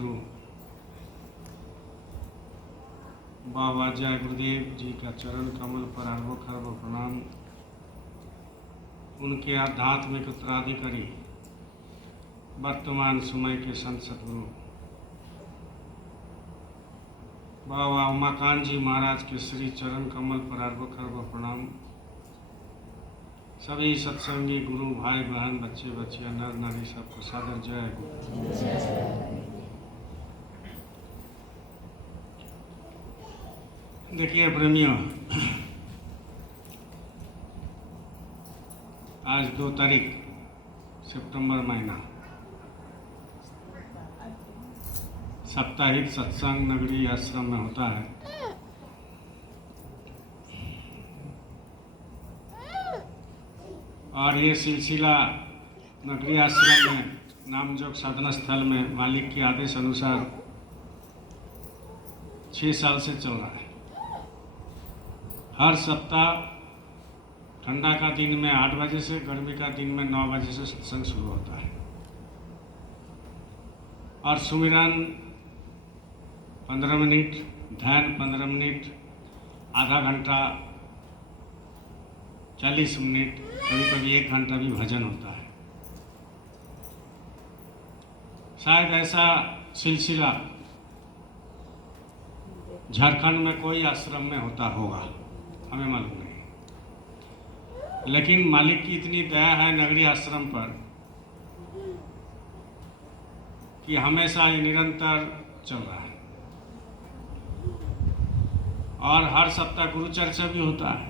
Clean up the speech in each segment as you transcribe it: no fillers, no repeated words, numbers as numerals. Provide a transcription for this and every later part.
सदगुरु बाबा जय गुरुदेव जी का चरण कमल पर अरबों खरबों प्रणाम। उनके आध्यात्मिक उत्तराधिकारी वर्तमान समय के संत सदगुरु बाबा उमाकांत जी महाराज के श्री चरण कमल पर अरबों खरबों प्रणाम। सभी सत्संगी गुरु भाई बहन बच्चे बच्चियां नर नारी सबको सादर जय गुरु। देखिए प्रेमियों, आज 2 तारीख सितंबर महीना साप्ताहिक सत्संग नगरी आश्रम में होता है। और ये सिलसिला नगरी आश्रम में नामजोग साधना स्थल में मालिक के आदेश अनुसार 6 साल से चल रहा है। हर सप्ताह ठंडा का दिन में 8 बजे से, गर्मी का दिन में 9 बजे से सत्संग शुरू होता है। और सुमिरन 15 मिनट, ध्यान 15 मिनट, आधा घंटा, 40 मिनट, कभी कभी 1 घंटा भी भजन होता है। शायद ऐसा सिलसिला झारखंड में कोई आश्रम में होता होगा, हमें मालूम नहीं। लेकिन मालिक की इतनी दया है नगरी आश्रम पर कि हमेशा ये निरंतर चल रहा है। और हर सप्ताह गुरु चर्चा भी होता है।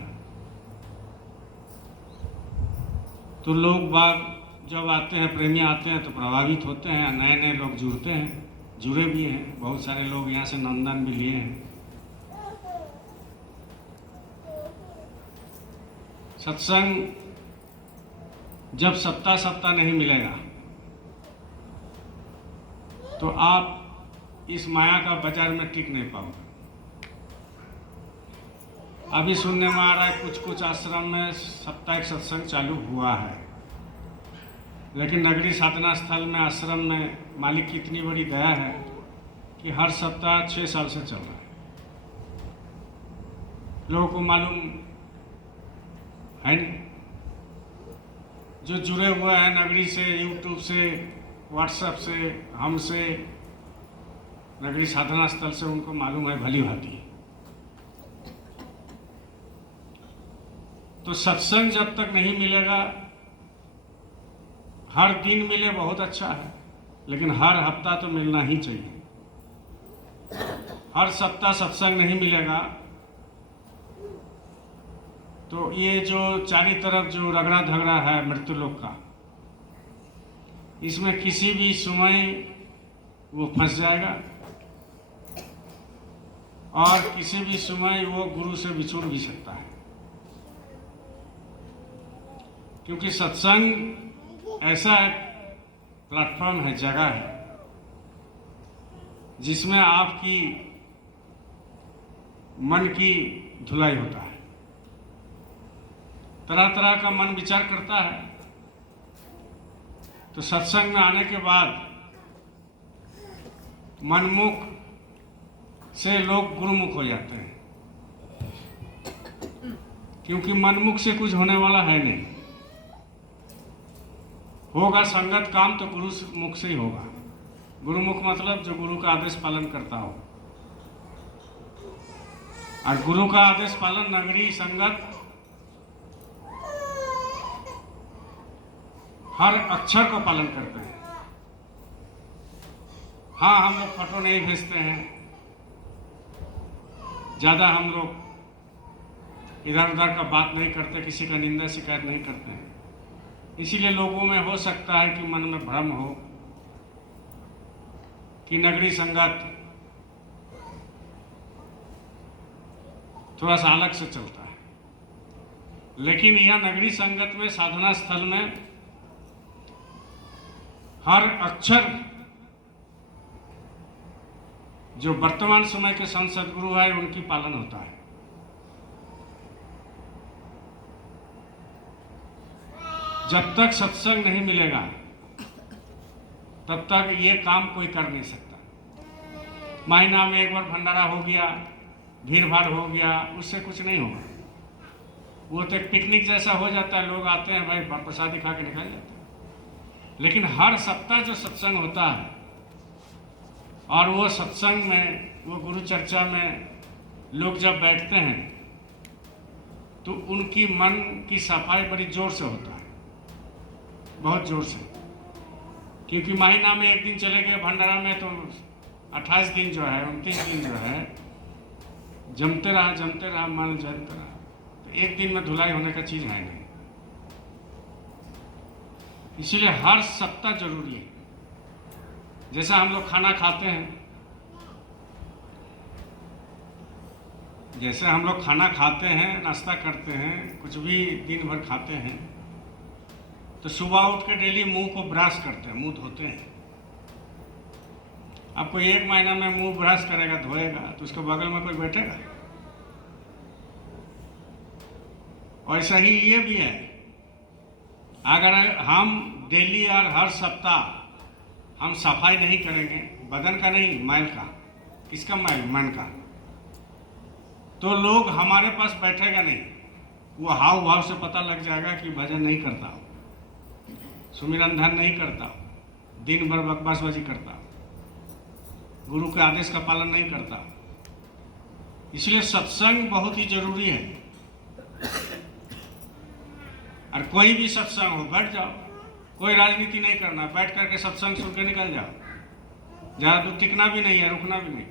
तो लोग बाग जब आते हैं, प्रेमी आते हैं तो प्रभावित होते हैं। नए नए लोग जुड़ते हैं, जुड़े भी हैं। बहुत सारे लोग यहाँ से नंदन भी लिए हैं। सत्संग जब सप्ताह सप्ताह नहीं मिलेगा तो आप इस माया का बाजार में टिक नहीं पाओगे। अभी सुनने में आ रहा है कुछ आश्रम में साप्ताहिक सत्संग चालू हुआ है, लेकिन नगरी साधना स्थल में आश्रम में मालिक की इतनी बड़ी दया है कि हर सप्ताह 6 साल से चल रहा है। लोगों को मालूम है नहीं, जो जुड़े हुए हैं नगरी से, यूट्यूब से, व्हाट्सएप से, हमसे, नगरी साधना स्थल से, उनको मालूम है भली भांति। तो सत्संग जब तक नहीं मिलेगा, हर दिन मिले बहुत अच्छा है, लेकिन हर हफ्ता तो मिलना ही चाहिए। हर सप्ताह सत्संग नहीं मिलेगा तो ये जो चारी तरफ जो रगड़ा झगड़ा है मृत्यु लोक का, इसमें किसी भी समय वो फंस जाएगा और किसी भी समय वो गुरु से बिछुड़ भी सकता है। क्योंकि सत्संग ऐसा एक प्लेटफॉर्म है, जगह है, जिसमें आपकी मन की धुलाई होता है। तरह तरह का मन विचार करता है। तो सत्संग में आने के बाद मनमुख से लोग गुरुमुख हो जाते हैं, क्योंकि मनमुख से कुछ होने वाला है नहीं। होगा संगत काम तो गुरु मुख से ही होगा। गुरुमुख मतलब जो गुरु का आदेश पालन करता हो। और गुरु का आदेश पालन नगरी संगत हर अक्षर को पालन करते हैं। हाँ, हम लोग फोटो नहीं भेजते हैं, ज़्यादा हम लोग इधर उधर का बात नहीं करते, किसी का निंदा शिकायत नहीं करते हैं। इसीलिए लोगों में हो सकता है कि मन में भ्रम हो कि नगरी संगत थोड़ा सा अलग से चलता है। लेकिन यह नगरी संगत में, साधना स्थल में हर अक्षर जो वर्तमान समय के संत सदगुरु है उनकी पालन होता है। जब तक सत्संग नहीं मिलेगा तब तक ये काम कोई कर नहीं सकता। महीना में एक बार भंडारा हो गया, भीड़ भाड़ हो गया, उससे कुछ नहीं होगा। वो तो एक पिकनिक जैसा हो जाता है, लोग आते हैं भाई प्रसादी खा के निकल जाते हैं। लेकिन हर सप्ताह जो सत्संग होता है, और वो सत्संग में, वो गुरु चर्चा में लोग जब बैठते हैं तो उनकी मन की सफाई बड़ी जोर से होता है, बहुत जोर से। क्योंकि महीना में एक दिन चले गए भंडारा में तो 28 दिन जो है, 29 दिन जो है जमते रहा मन जमते रहा। तो एक दिन में धुलाई होने का चीज़ है नहीं। इसीलिए हर सप्ताह जरूरी है। जैसा हम लोग खाना खाते हैं, जैसे हम लोग खाना खाते हैं, नाश्ता करते हैं, कुछ भी दिन भर खाते हैं, तो सुबह उठ के डेली मुंह को ब्रश करते हैं, मुंह धोते हैं। आपको एक महीना में मुंह ब्रश करेगा, धोएगा, तो उसके बगल में कोई बैठेगा? और ऐसा ही ये भी है। अगर हम डेली और हर सप्ताह हम सफाई नहीं करेंगे, बदन का नहीं, मैल का, किसका मैल? मन का, तो लोग हमारे पास बैठेगा नहीं। वो हाव भाव से पता लग जाएगा कि भजन नहीं करता हो, सुमिरन ध्यान नहीं करता हो, दिन भर बकवासबाजी करता हो, गुरु के आदेश का पालन नहीं करता हो। इसलिए सत्संग बहुत ही जरूरी है। और कोई भी सत्संग हो, बैठ जाओ, कोई राजनीति नहीं करना, बैठ करके सत्संग सुन के निकल जाओ। ज़्यादा दूर टिकना भी नहीं है, रुकना भी नहीं।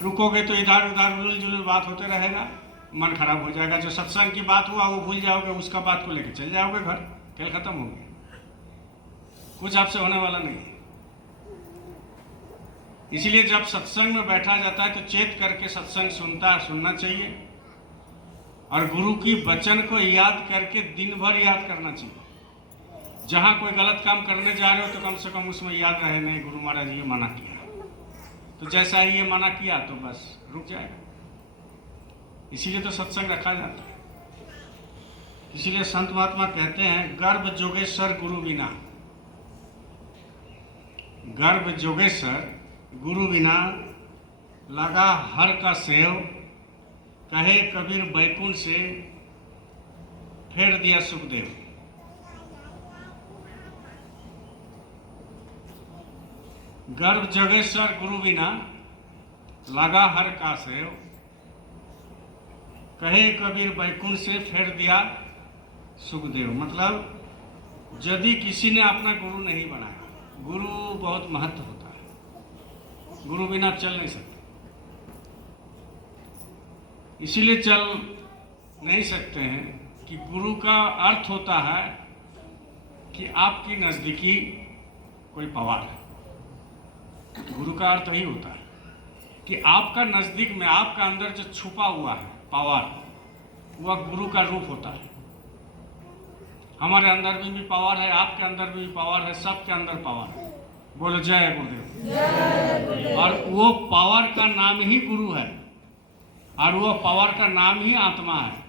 रुकोगे तो इधर उधर उलझुल जुलूल बात होते रहेगा, मन खराब हो जाएगा। जो सत्संग की बात हुआ वो भूल जाओगे, उसका बात को लेकर चल जाओगे घर, खेल खत्म हो गया, कुछ आपसे होने वाला नहीं है। इसलिए जब सत्संग में बैठा जाता है तो चेत करके सत्संग सुनना चाहिए, और गुरु की वचन को याद करके दिन भर याद करना चाहिए। जहाँ कोई गलत काम करने जा रहे हो तो कम से कम उसमें याद रहे, नहीं गुरु महाराज ये मना किया, तो जैसा ही ये मना किया तो बस रुक जाएगा। इसीलिए तो सत्संग रखा जाता है। इसीलिए संत महात्मा कहते हैं, गर्भ जोगेश्वर गुरु बिना, गर्भ जोगेश्वर गुरु बिना लगा हर का सेव, कहे कबीर बैकुंठ से फेर दिया सुखदेव। गर्भ जोगेश्वर गुरु बिना लगा हर का सेव, कहे कबीर बैकुंठ से फेर दिया सुखदेव। मतलब यदि किसी ने अपना गुरु नहीं बनाया, गुरु बहुत महत्व होता है, गुरु बिना चल नहीं सकते। इसीलिए चल नहीं सकते हैं कि गुरु का अर्थ होता है कि आपकी नज़दीकी कोई पावर है। गुरु का अर्थ यही होता है कि आपका नज़दीक में, आपका अंदर जो छुपा हुआ है पावर, वह गुरु का रूप होता है। हमारे अंदर भी पावर है, आपके अंदर भी पावर है, सबके अंदर पावर है। बोलो जय गुरुदेव। और वो पावर का नाम ही गुरु है, और वो पावर का नाम ही आत्मा है,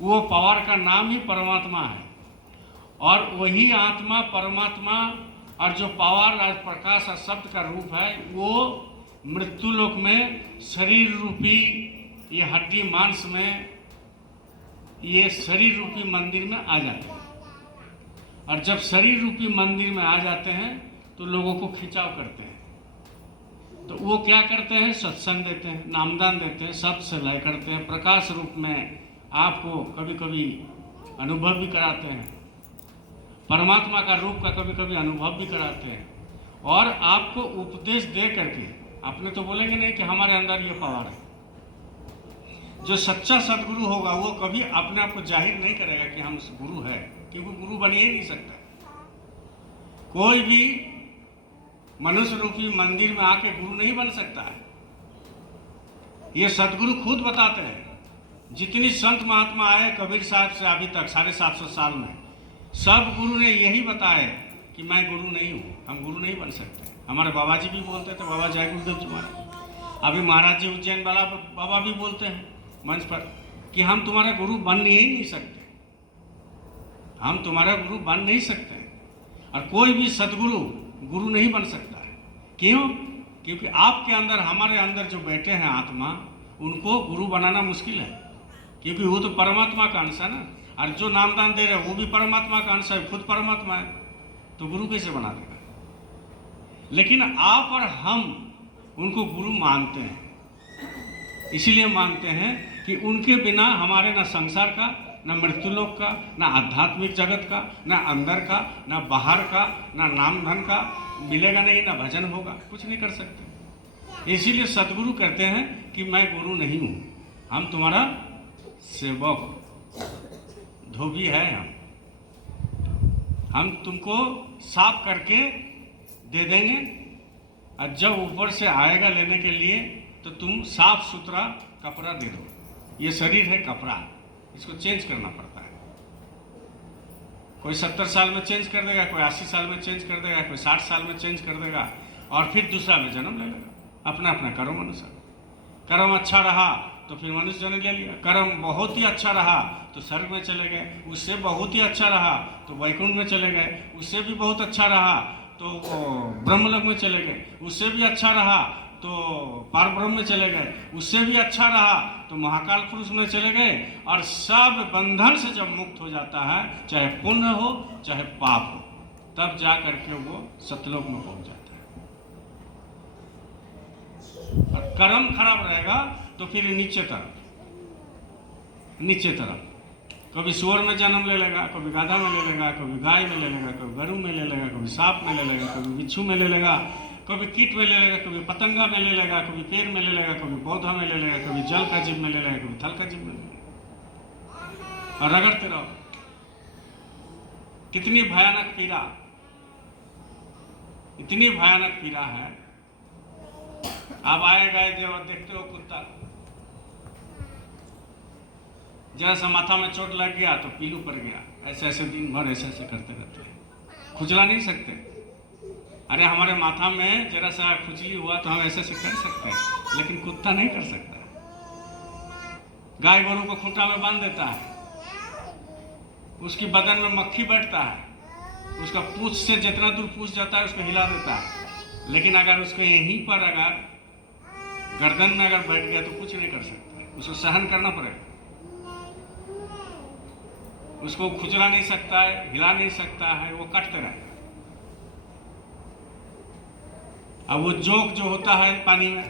वो पावर का नाम ही परमात्मा है। और वही आत्मा, परमात्मा और जो पावर और प्रकाश और शब्द का रूप है, वो मृत्यु लोक में शरीर रूपी ये हड्डी मांस में, ये शरीर रूपी मंदिर में आ जाते हैं। और जब शरीर रूपी मंदिर में आ जाते हैं तो लोगों को खिंचाव करते हैं। तो वो क्या करते हैं? सत्संग देते हैं, नामदान देते हैं, शब्द से लय करते हैं, प्रकाश रूप में आपको कभी कभी अनुभव भी कराते हैं, परमात्मा का रूप का कभी कभी अनुभव भी कराते हैं, और आपको उपदेश दे करके, अपने तो बोलेंगे नहीं कि हमारे अंदर ये पावर है। जो सच्चा सदगुरु होगा वो कभी अपने आप को जाहिर नहीं करेगा कि हम गुरु है, क्योंकि गुरु बन ही नहीं सकता। कोई भी मनुष्य रूपी मंदिर में आके गुरु नहीं बन सकता है। ये सदगुरु खुद बताते हैं। जितनी संत महात्मा आए कबीर साहब से अभी तक 750 साल में, सब गुरु ने यही बताया कि मैं गुरु नहीं हूँ, हम गुरु नहीं बन सकते। हमारे बाबा जी भी बोलते थे, बाबा जय गुरुदेव जी महाराज। अभी महाराज जी उज्जैन वाला बाबा भी बोलते हैं मंच पर कि हम तुम्हारा गुरु बन ही नहीं सकते, हम तुम्हारा गुरु बन नहीं सकते। और कोई भी सदगुरु गुरु नहीं बन सकता है। क्यों? क्योंकि आपके अंदर, हमारे अंदर जो बैठे हैं आत्मा, उनको गुरु बनाना मुश्किल है, क्योंकि वो तो परमात्मा का अंश है ना। और जो नामदान दे रहे हैं वो भी परमात्मा का अंश है, खुद परमात्मा है, तो गुरु कैसे बना देगा? लेकिन आप और हम उनको गुरु मानते हैं, इसीलिए मानते हैं कि उनके बिना हमारे ना संसार का, ना मृत्युलोक का, ना आध्यात्मिक जगत का, ना अंदर का, ना बाहर का, ना नाम धन का मिलेगा नहीं, ना भजन होगा, कुछ नहीं कर सकते। इसीलिए सदगुरु कहते हैं कि मैं गुरु नहीं हूँ, हम तुम्हारा सेवक, धोबी है हम तुमको साफ करके दे देंगे, और जब ऊपर से आएगा लेने के लिए तो तुम साफ सुथरा कपड़ा दे दो। ये शरीर है कपड़ा, इसको चेंज करना पड़ता है। कोई 70 साल में चेंज कर देगा, कोई 80 साल में चेंज कर देगा, कोई 60 साल में चेंज कर देगा, और फिर दूसरा में जन्म ले लेगा अपना अपना कर्म अनुसार। कर्म अच्छा रहा तो फिर मनुष्य जन्म ले लिया, कर्म बहुत ही अच्छा रहा तो स्वर्ग में चले गए, उससे बहुत ही अच्छा रहा तो वैकुंठ में चले गए, उससे भी बहुत अच्छा रहा तो ब्रह्मलोक में चले गए, उससे भी अच्छा रहा तो पारब्रह्म में चले गए, उससे भी अच्छा रहा तो महाकाल पुरुष में चले गए। और सब बंधन से जब मुक्त हो जाता है, चाहे पुण्य हो चाहे पाप हो, तब जा करके वो सतलोक में पहुंच जाता है। और कर्म खराब रहेगा तो फिर नीचे तरफ कभी सुअर में जन्म ले लेगा, कभी गाधा में ले लेगा, कभी गाय में ले लेगा, कभी गरू में ले लेगा, कभी सांप में ले लेगा, कभी बिच्छू में ले लेगा, कभी कीट में ले लेगा, कभी पतंगा में ले लेगा, कभी पेड़ में ले लेगा, कभी पौधा में ले लेगा, कभी जल का जीव में ले लेगा, कभी थल का जीव में ले लेगा, और रगड़ते रहो। कितनी भयानक पीड़ा, इतनी भयानक पीड़ा है। आप आए गए जब देखते हो कुत्ता, जरा सा माथा में चोट लग गया तो पीलू पड़ गया, ऐसे ऐसे दिन भर ऐसे ऐसे करते रहते हैं, खुजला नहीं सकते। अरे हमारे माथा में जरा सा खुजली हुआ तो हम ऐसे ऐसे कर सकते हैं, लेकिन कुत्ता नहीं कर सकता। गाय गोरू को खूंटा में बांध देता है, उसकी बदन में मक्खी बैठता है, उसका पूंछ से जितना दूर पूंछ जाता है उसको हिला देता है, लेकिन अगर उसको यहीं पर अगर गर्दन में अगर बैठ गया तो कुछ नहीं कर सकता, उसको सहन करना पड़ेगा। उसको खुजला नहीं सकता है, हिला नहीं सकता है, वो कटते रहेगा। अब वो जोक जो होता है पानी में,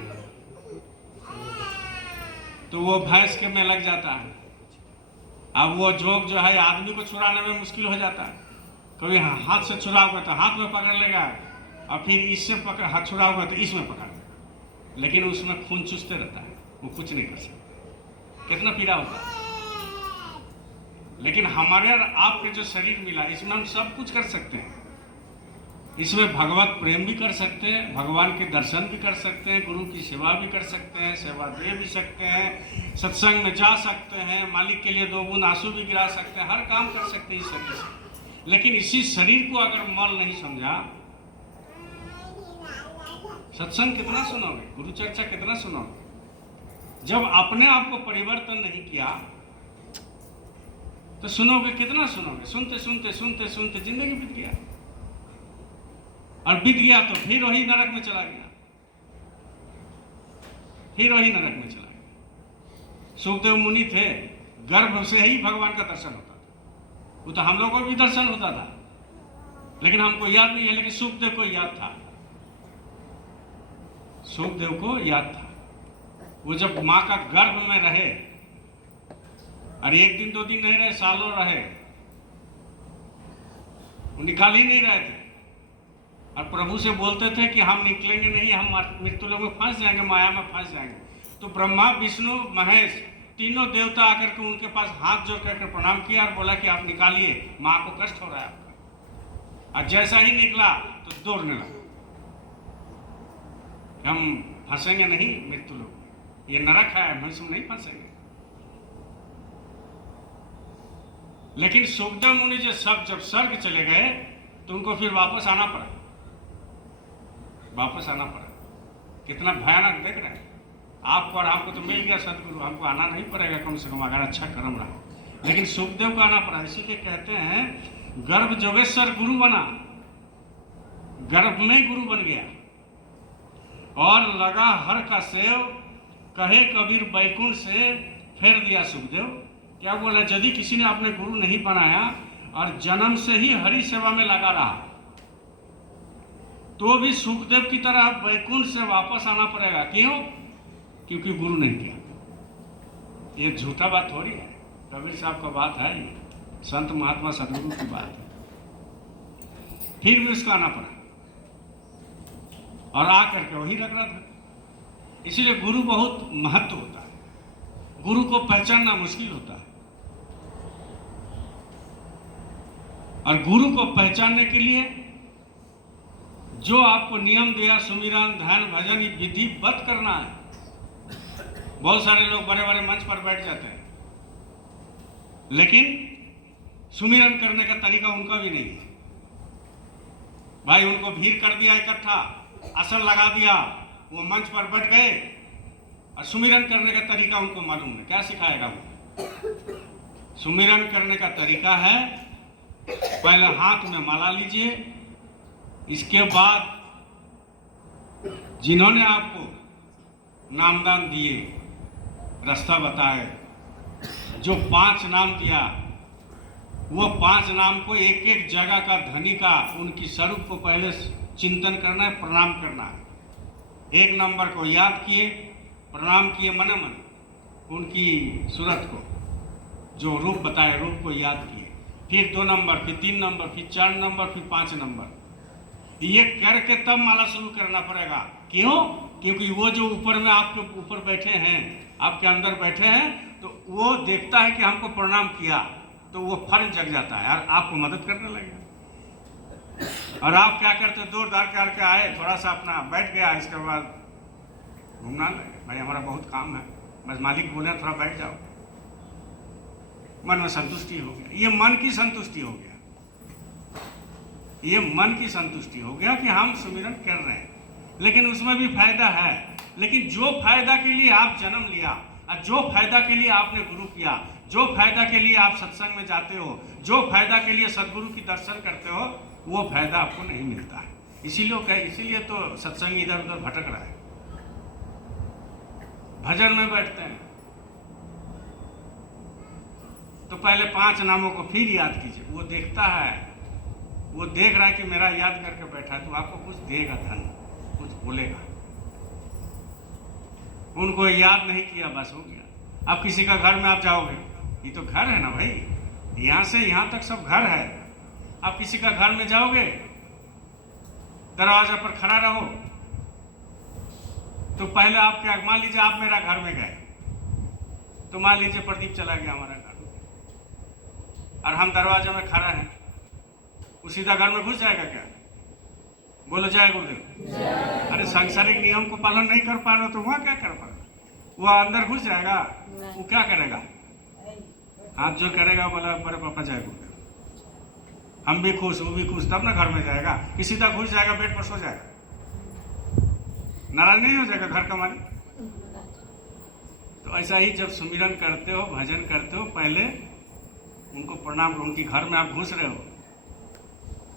तो वो भैंस के में लग जाता है। अब वो जोक जो है आदमी को छुड़ाने में मुश्किल हो जाता है, कभी हाथ से छुड़ाओगे तो हाथ में पकड़ लेगा, और फिर इससे हाथ छुड़ाओगे तो इसमें पकड़ लेगा, लेकिन उसमें खून चूसते रहता है, वो कुछ नहीं कर सकता। कितना पीड़ा होता है। लेकिन हमारे और आपके जो शरीर मिला, इसमें हम सब कुछ कर सकते हैं। इसमें भगवत प्रेम भी कर सकते हैं, भगवान के दर्शन भी कर सकते हैं, गुरु की सेवा भी कर सकते हैं, सेवा दे भी सकते हैं, सत्संग में जा सकते हैं, मालिक के लिए 2 बूंद आंसू भी गिरा सकते हैं, हर काम कर सकते हैं इस शरीर से। लेकिन इसी शरीर को अगर मल नहीं समझा, सत्संग कितना सुनोगे, गुरु चर्चा कितना सुनोगे? जब अपने आप को परिवर्तन नहीं किया तो सुनोगे कितना सुनोगे? सुनते सुनते सुनते सुनते जिंदगी बीत गया, और बीत गया तो फिर वही नरक में चला गया, फिर वही नरक में चला गया। सुखदेव मुनि थे, गर्भ से ही भगवान का दर्शन होता था, वो तो हम लोगों को भी दर्शन होता था, लेकिन हमको याद नहीं है। लेकिन सुखदेव को याद था, सुखदेव को याद था। वो जब माँ का गर्भ में रहे, और 1 दिन 2 दिन नहीं रहे, सालों रहे, वो निकाल ही नहीं रहे थे, और प्रभु से बोलते थे कि हम निकलेंगे नहीं, हम मृत्यु लोग में फंस जाएंगे, माया में फंस जाएंगे। तो ब्रह्मा विष्णु महेश तीनों देवता आकर के उनके पास हाथ जोड़ करके प्रणाम किया और बोला कि आप निकालिए, माँ को कष्ट हो रहा है आपका। और जैसा ही निकला तो दौड़ने लगा, हम फंसेंगे नहीं मृत्यु लोग, ये नरक है, हम इसमें नहीं फंसेंगे। लेकिन सुखदेव मुनि जब स्वर्ग चले गए तो उनको फिर वापस आना पड़ा, वापस आना पड़ा। कितना भयानक देख रहे हैं। आपको और हमको तो मिल गया सदगुरु, हमको आना नहीं पड़ेगा कम से कम, अगर अच्छा कर्म रहा। लेकिन सुखदेव को आना पड़ा। इसीलिए कहते हैं गर्भ जोगेश्वर गुरु बना, गर्भ में गुरु बन गया। और लगा हर का सेव, कहे कबीर बैकुंठ से फेर दिया सुखदेव। क्या बोला, यदि किसी ने अपने गुरु नहीं बनाया और जन्म से ही हरि सेवा में लगा रहा, तो भी सुखदेव की तरह बैकुंठ से वापस आना पड़ेगा। क्यों? क्योंकि गुरु नहीं किया। ये झूठा बात थोड़ी है, कबीर साहब का बात है, संत महात्मा सदगुरु की बात है। फिर भी उसका आना पड़ा और आकर के वही लग रहा था। इसलिए गुरु बहुत महत्व होता है, गुरु को पहचानना मुश्किल होता है। और गुरु को पहचानने के लिए जो आपको नियम दिया, सुमिरन, ध्यान, भजन, विधिवत करना है। बहुत सारे लोग बड़े बड़े मंच पर बैठ जाते हैं, लेकिन सुमिरन करने का तरीका उनका भी नहीं है। भाई उनको भीड़ कर दिया इकट्ठा, असर लगा दिया, वो मंच पर बैठ गए और सुमिरन करने का तरीका उनको मालूम है। क्या सिखाएगा वो? सुमिरन करने का तरीका है, पहले हाथ में माला लीजिए, इसके बाद जिन्होंने आपको नामदान दिए, रास्ता बताए, जो 5 नाम दिया, वो 5 नाम को एक एक जगह का धनी का उनकी स्वरूप को पहले चिंतन करना है, प्रणाम करना है। 1 नंबर को याद किए, प्रणाम किए मन मन, उनकी सूरत को, जो रूप बताए रूप को याद किए। फिर 2 नंबर, फिर 3 नंबर, फिर 4 नंबर, फिर 5 नंबर। ये करके तब माला शुरू करना पड़ेगा। क्यों? क्योंकि वो जो ऊपर में आपके ऊपर बैठे हैं, आपके अंदर बैठे हैं, तो वो देखता है कि हमको प्रणाम किया, तो वो फर्ज जग जाता है और आपको मदद करने लगेगा। और आप क्या करते, दौड़ दाड़ करके आए, थोड़ा सा अपना बैठ गया, इसके बाद घूमना लगे, भाई हमारा बहुत काम है, बस मालिक बोले थोड़ा बैठ जाओ। मन में संतुष्टि हो गया। ये मन की संतुष्टि हो गया, ये मन की संतुष्टि हो गया कि हम सुमिरन कर रहे हैं। लेकिन उसमें भी फायदा है। लेकिन जो फायदा के लिए आप जन्म लिया और जो फायदा के लिए आपने गुरु किया, जो फायदा के लिए आप सत्संग में जाते हो, जो फायदा के लिए सदगुरु की दर्शन करते हो, वो फायदा आपको नहीं मिलता है। इसीलिए तो सत्संग इधर उधर भटक रहा है। भजन में बैठते हैं तो पहले 5 नामों को फिर याद कीजिए। वो देखता है, वो देख रहा है कि मेरा याद करके बैठा है, तो आपको कुछ देगा, धन कुछ बोलेगा। उनको याद नहीं किया, बस हो गया। अब किसी का घर में आप जाओगे, ये तो घर है ना भाई, यहाँ से यहाँ तक सब घर है। आप किसी का घर में जाओगे, दरवाजा पर खड़ा रहो, तो पहले आप क्या, मान लीजिए आप मेरा घर में गए, तो मान लीजिए प्रदीप चला गया हमारा घर में और हम दरवाजे में खड़ा हैं, वो सीधा घर में घुस जाएगा क्या? बोलो जय गुरुदेव। अरे सांसारिक नियम को पालन नहीं कर पा रहे हो तो वहाँ क्या कर पा रहे? वो अंदर घुस जाएगा, वो क्या करेगा? हाथ जो करेगा बोला बड़े पापा जय गुरुदेव, हम भी खुश, वो भी खुश, तब ना घर में जाएगा। कि सीधा घुस जाएगा, बेड पर सो जाएगा, नाराज नहीं हो जाएगा घर का मालिक? तो ऐसा ही जब सुमिरन करते हो, भजन करते हो, पहले उनको प्रणाम करो। उनकी घर में आप घुस रहे हो,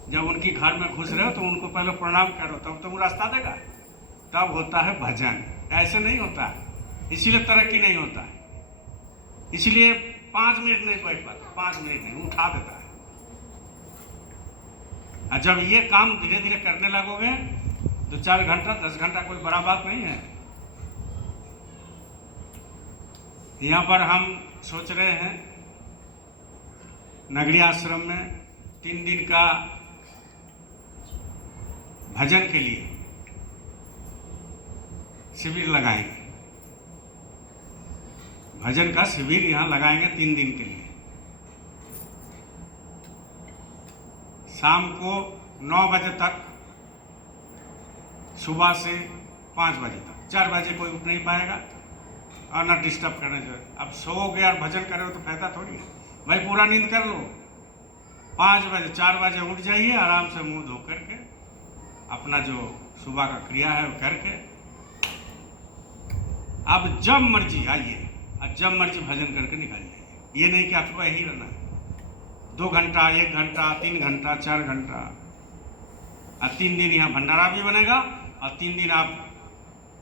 जब उनकी घर में घुस रहे हो तो उनको पहले प्रणाम करो, तब तो वो रास्ता देगा, तब होता है भजन। ऐसे नहीं होता है, इसीलिए तरक्की नहीं होता है। इसलिए 5 मिनट नहीं बैठ पाता, 5 मिनट नहीं, उठा देता है। और जब ये काम धीरे धीरे करने लगोगे तो 4 घंटा 10 घंटा कोई बड़ा बात नहीं है। यहाँ पर हम सोच रहे हैं नगरी आश्रम में 3 दिन का भजन के लिए शिविर लगाएंगे। भजन का शिविर यहाँ लगाएंगे 3 दिन के लिए। शाम को 9 बजे तक, सुबह से 5 बजे तक। 4 बजे कोई उठ नहीं पाएगा और ना डिस्टर्ब करने से। अब सोओगे और भजन करोगे तो फायदा थोड़ी है भाई। पूरा नींद कर लो, 5 बजे 4 बजे उठ जाइए, आराम से मुंह धो करके अपना जो सुबह का क्रिया है वो करके आप जब मर्जी आइए और जब मर्जी भजन करके निकल जाइए। ये नहीं कि आपको यही रहना है 2 घंटा, 1 घंटा, 3 घंटा, 4 घंटा। और 3 दिन यहाँ भंडारा भी बनेगा, और 3 दिन आप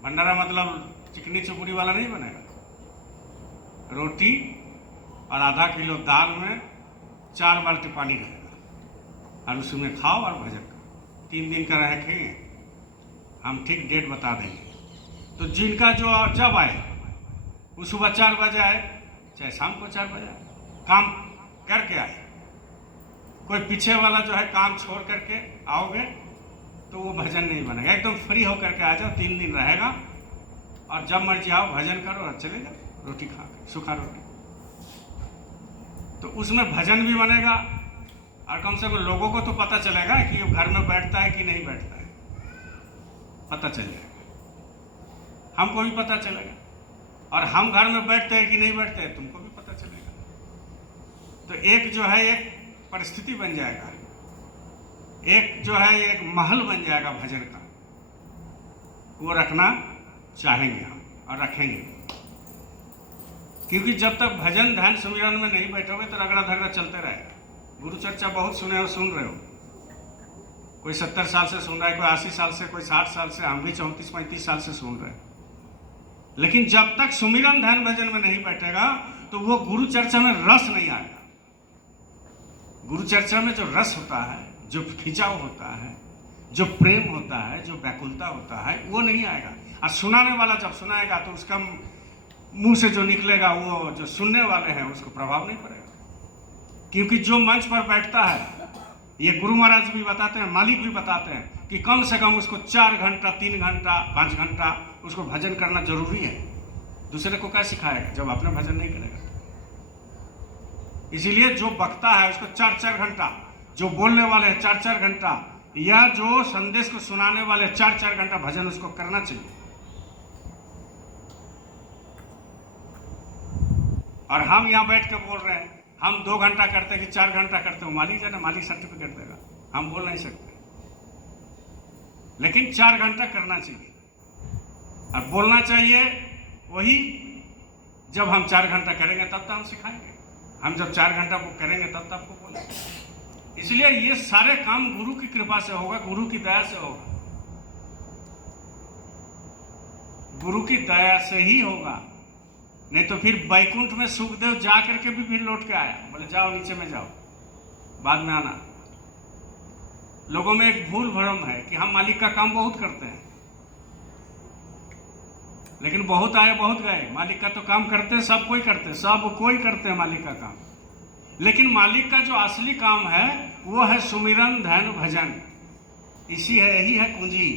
भंडारा मतलब चिकनी चुपड़ी वाला नहीं बनेगा, रोटी और आधा किलो दाल में 4 बाल्टी पानी रहेगा, और उसमें खाओ और भजन करो। 3 दिन का रखेंगे हम, ठीक डेट बता देंगे। तो जिनका जो जब आए वो सुबह 4 बजे आए, चाहे शाम को 4 बजे आए, काम करके आए। कोई पीछे वाला जो है काम छोड़ करके आओगे तो वो भजन नहीं बनेगा। एकदम फ्री होकर के आ जाओ, 3 दिन रहेगा, और जब मर्जी आओ भजन करो और चले जाओ रोटी खा कर, सूखा रोटी। तो उसमें भजन भी बनेगा, और कम से कम लोगों को तो पता चलेगा कि वो घर में बैठता है कि नहीं बैठता है, पता चल जाएगा, हमको भी पता चलेगा, और हम घर में बैठते हैं कि नहीं बैठते हैं तुमको भी पता चलेगा। तो एक जो है एक परिस्थिति बन जाएगा, एक जो है एक महल बन जाएगा भजन का, वो रखना चाहेंगे हम और रखेंगे। क्योंकि जब तक भजन ध्यान सुमिरन में नहीं बैठोगे तो रगड़ा धगड़ा चलते रहेगा। गुरु चर्चा बहुत सुने हो, सुन रहे हो, कोई 70 साल से सुन रहा है, कोई 80 साल से, कोई 60 साल से, हम भी 34-35 साल से सुन रहे हैं। लेकिन जब तक सुमिरन ध्यान भजन में नहीं बैठेगा तो वो गुरु चर्चा में रस नहीं आएगा। गुरु चर्चा में जो रस होता है, जो खिंचाव होता है, जो प्रेम होता है, जो व्याकुलता होता है, वो नहीं आएगा। और सुनाने वाला जब सुनाएगा तो उसका मुंह से जो निकलेगा वो जो सुनने वाले हैं उसको प्रभाव नहीं पड़ेगा। क्योंकि जो मंच पर बैठता है, ये गुरु महाराज भी बताते हैं, मालिक भी बताते हैं कि कम से कम उसको 4 घंटा, 3 घंटा, 5 घंटा उसको भजन करना जरूरी है। दूसरे को क्या सिखाएगा जब अपना भजन नहीं करेगा। इसीलिए जो बकता है उसको 4-4 घंटा, जो बोलने वाले हैं 4-4 घंटा, या जो संदेश को सुनाने वाले 4-4 घंटा भजन उसको करना चाहिए। और हम यहाँ बैठ के बोल रहे हैं, हम 2 घंटा करते कि 4 घंटा करते हो, मालिक है ना, मालिक सर्टिफिकेट देगा, हम बोल नहीं सकते। लेकिन 4 घंटा करना चाहिए, और बोलना चाहिए वही जब हम 4 घंटा करेंगे तब तो हम सिखाएंगे। हम जब 4 घंटा करेंगे तब तो आपको बोलेंगे। इसलिए ये सारे काम गुरु की कृपा से होगा, गुरु की दया से होगा, गुरु की दया से ही होगा। नहीं तो फिर बैकुंठ में सुखदेव जा करके भी फिर लौट के आया, बोले जाओ नीचे में जाओ, बाद में आना। लोगों में एक भूल भ्रम है कि हम मालिक का काम बहुत करते हैं, लेकिन बहुत आए बहुत गए। मालिक का तो काम करते हैं, सब कोई करते हैं, सब कोई करते हैं मालिक का काम। लेकिन मालिक का जो असली काम है वो है सुमिरन ध्यान भजन। इसी है, यही है कुंजी।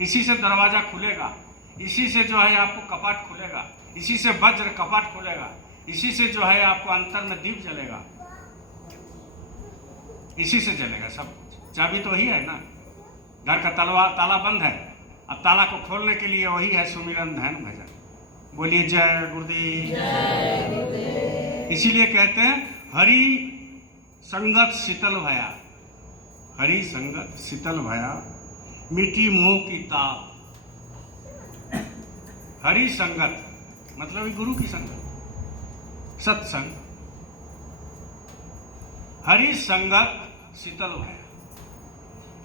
इसी से दरवाजा खुलेगा, इसी से जो है आपको कपाट खुलेगा, इसी से वज्र कपाट खुलेगा, इसी से जो है आपको अंतर में दीप जलेगा, इसी से जलेगा सब कुछ। चाबी तो वही है ना, घर का ताला बंद है, अब ताला को खोलने के लिए वही है सुमिरन ध्यान भजन। बोलिए जय गुरुदेव। इसीलिए कहते हैं हरि संगत शीतल भया, हरि संगत शीतल भया, मिट्टी मोह की ताप। हरि संगत मतलब गुरु की संगत, सत्संग। हरि संगत शीतल भया,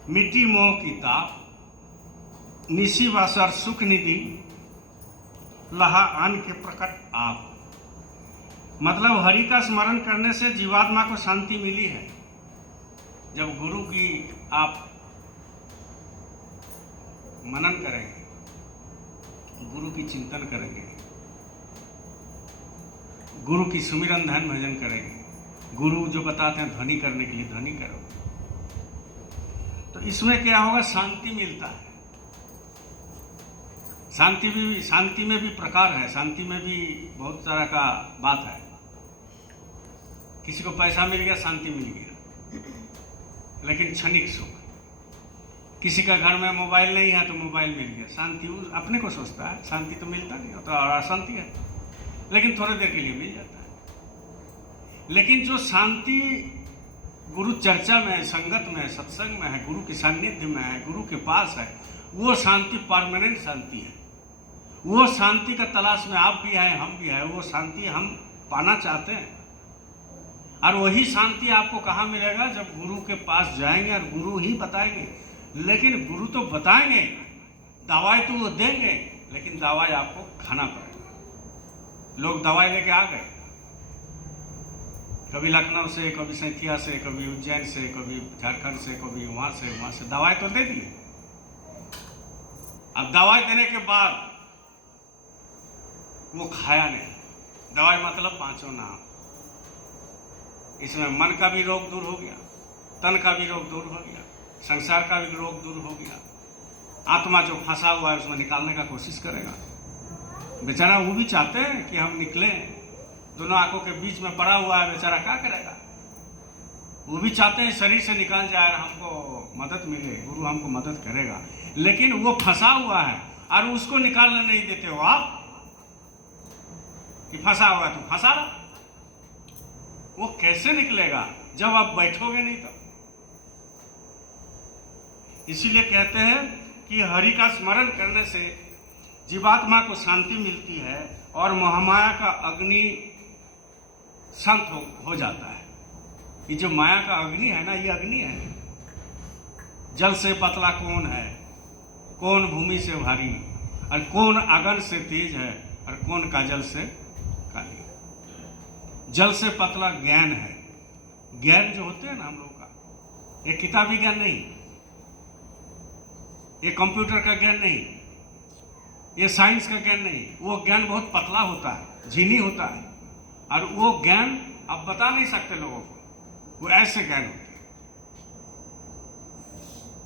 मिट्टी मोह की ताप, निशी वासर सुख निधि, लहा आन के प्रकट आप। मतलब हरि का स्मरण करने से जीवात्मा को शांति मिली है। जब गुरु की आप मनन करेंगे, गुरु की चिंतन करेंगे, गुरु की सुमिरन ध्यान भजन करेंगे, गुरु जो बताते हैं ध्वनि करने के लिए ध्वनि करो, तो इसमें क्या होगा, शांति मिलता है। शांति में भी प्रकार है, शांति में भी बहुत तरह का बात है। किसी को पैसा मिल गया, शांति मिल गया, लेकिन क्षणिक सुख। किसी का घर में मोबाइल नहीं है तो मोबाइल मिल गया, शांति अपने को सोचता है, शांति तो मिलता नहीं होता, और अशांति है, लेकिन थोड़ी देर के लिए मिल जाता है। लेकिन जो शांति गुरु चर्चा में है, संगत में है, सत्संग में है, गुरु के सानिध्य में है, गुरु के पास है, वो शांति परमानेंट शांति है। वो शांति का तलाश में आप भी हैं, हम भी हैं, वो शांति हम पाना चाहते हैं। और वही शांति आपको कहाँ मिलेगा, जब गुरु के पास जाएंगे और गुरु ही बताएंगे। लेकिन गुरु तो बताएंगे, दवाई तो वो देंगे, लेकिन दवाई आपको खाना पड़ेगा। लोग दवाई लेके आ गए, कभी लखनऊ से, कभी सैंथिया से, कभी उज्जैन से, कभी झारखंड से, कभी वहाँ से दवाई तो दे दिए। अब दवाई देने के बाद वो खाया नहीं। दवाई मतलब पांचों नाम। इसमें मन का भी रोग दूर हो गया, तन का भी रोग दूर हो गया, संसार का भी रोग दूर हो गया। आत्मा जो फंसा हुआ है उसमें निकालने का कोशिश करेगा। बेचारा वो भी चाहते हैं कि हम निकलें, दोनों आंखों के बीच में पड़ा हुआ है, बेचारा क्या करेगा। वो भी चाहते हैं शरीर से निकाल जाए, हमको मदद मिले, गुरु हमको मदद करेगा, लेकिन वो फंसा हुआ है और उसको निकालने नहीं देते हो आप कि फंसा हुआ तो फंसा रहा। वो कैसे निकलेगा जब आप बैठोगे नहीं तो। इसीलिए कहते हैं कि हरि का स्मरण करने से जीवात्मा को शांति मिलती है और मोहमाया का अग्नि शांत हो जाता है। ये जो माया का अग्नि है ना, ये अग्नि है। जल से पतला कौन है, कौन भूमि से भारी, और कौन अगन से तेज है, और कौन काजल से काली। जल से पतला ज्ञान है। ज्ञान जो होते हैं ना हम लोग का, ये किताबी ज्ञान नहीं, ये कंप्यूटर का ज्ञान नहीं, ये साइंस का ज्ञान नहीं। वो ज्ञान बहुत पतला होता है, झीनी होता है, और वो ज्ञान आप बता नहीं सकते लोगों को। वो ऐसे ज्ञान होते हैं।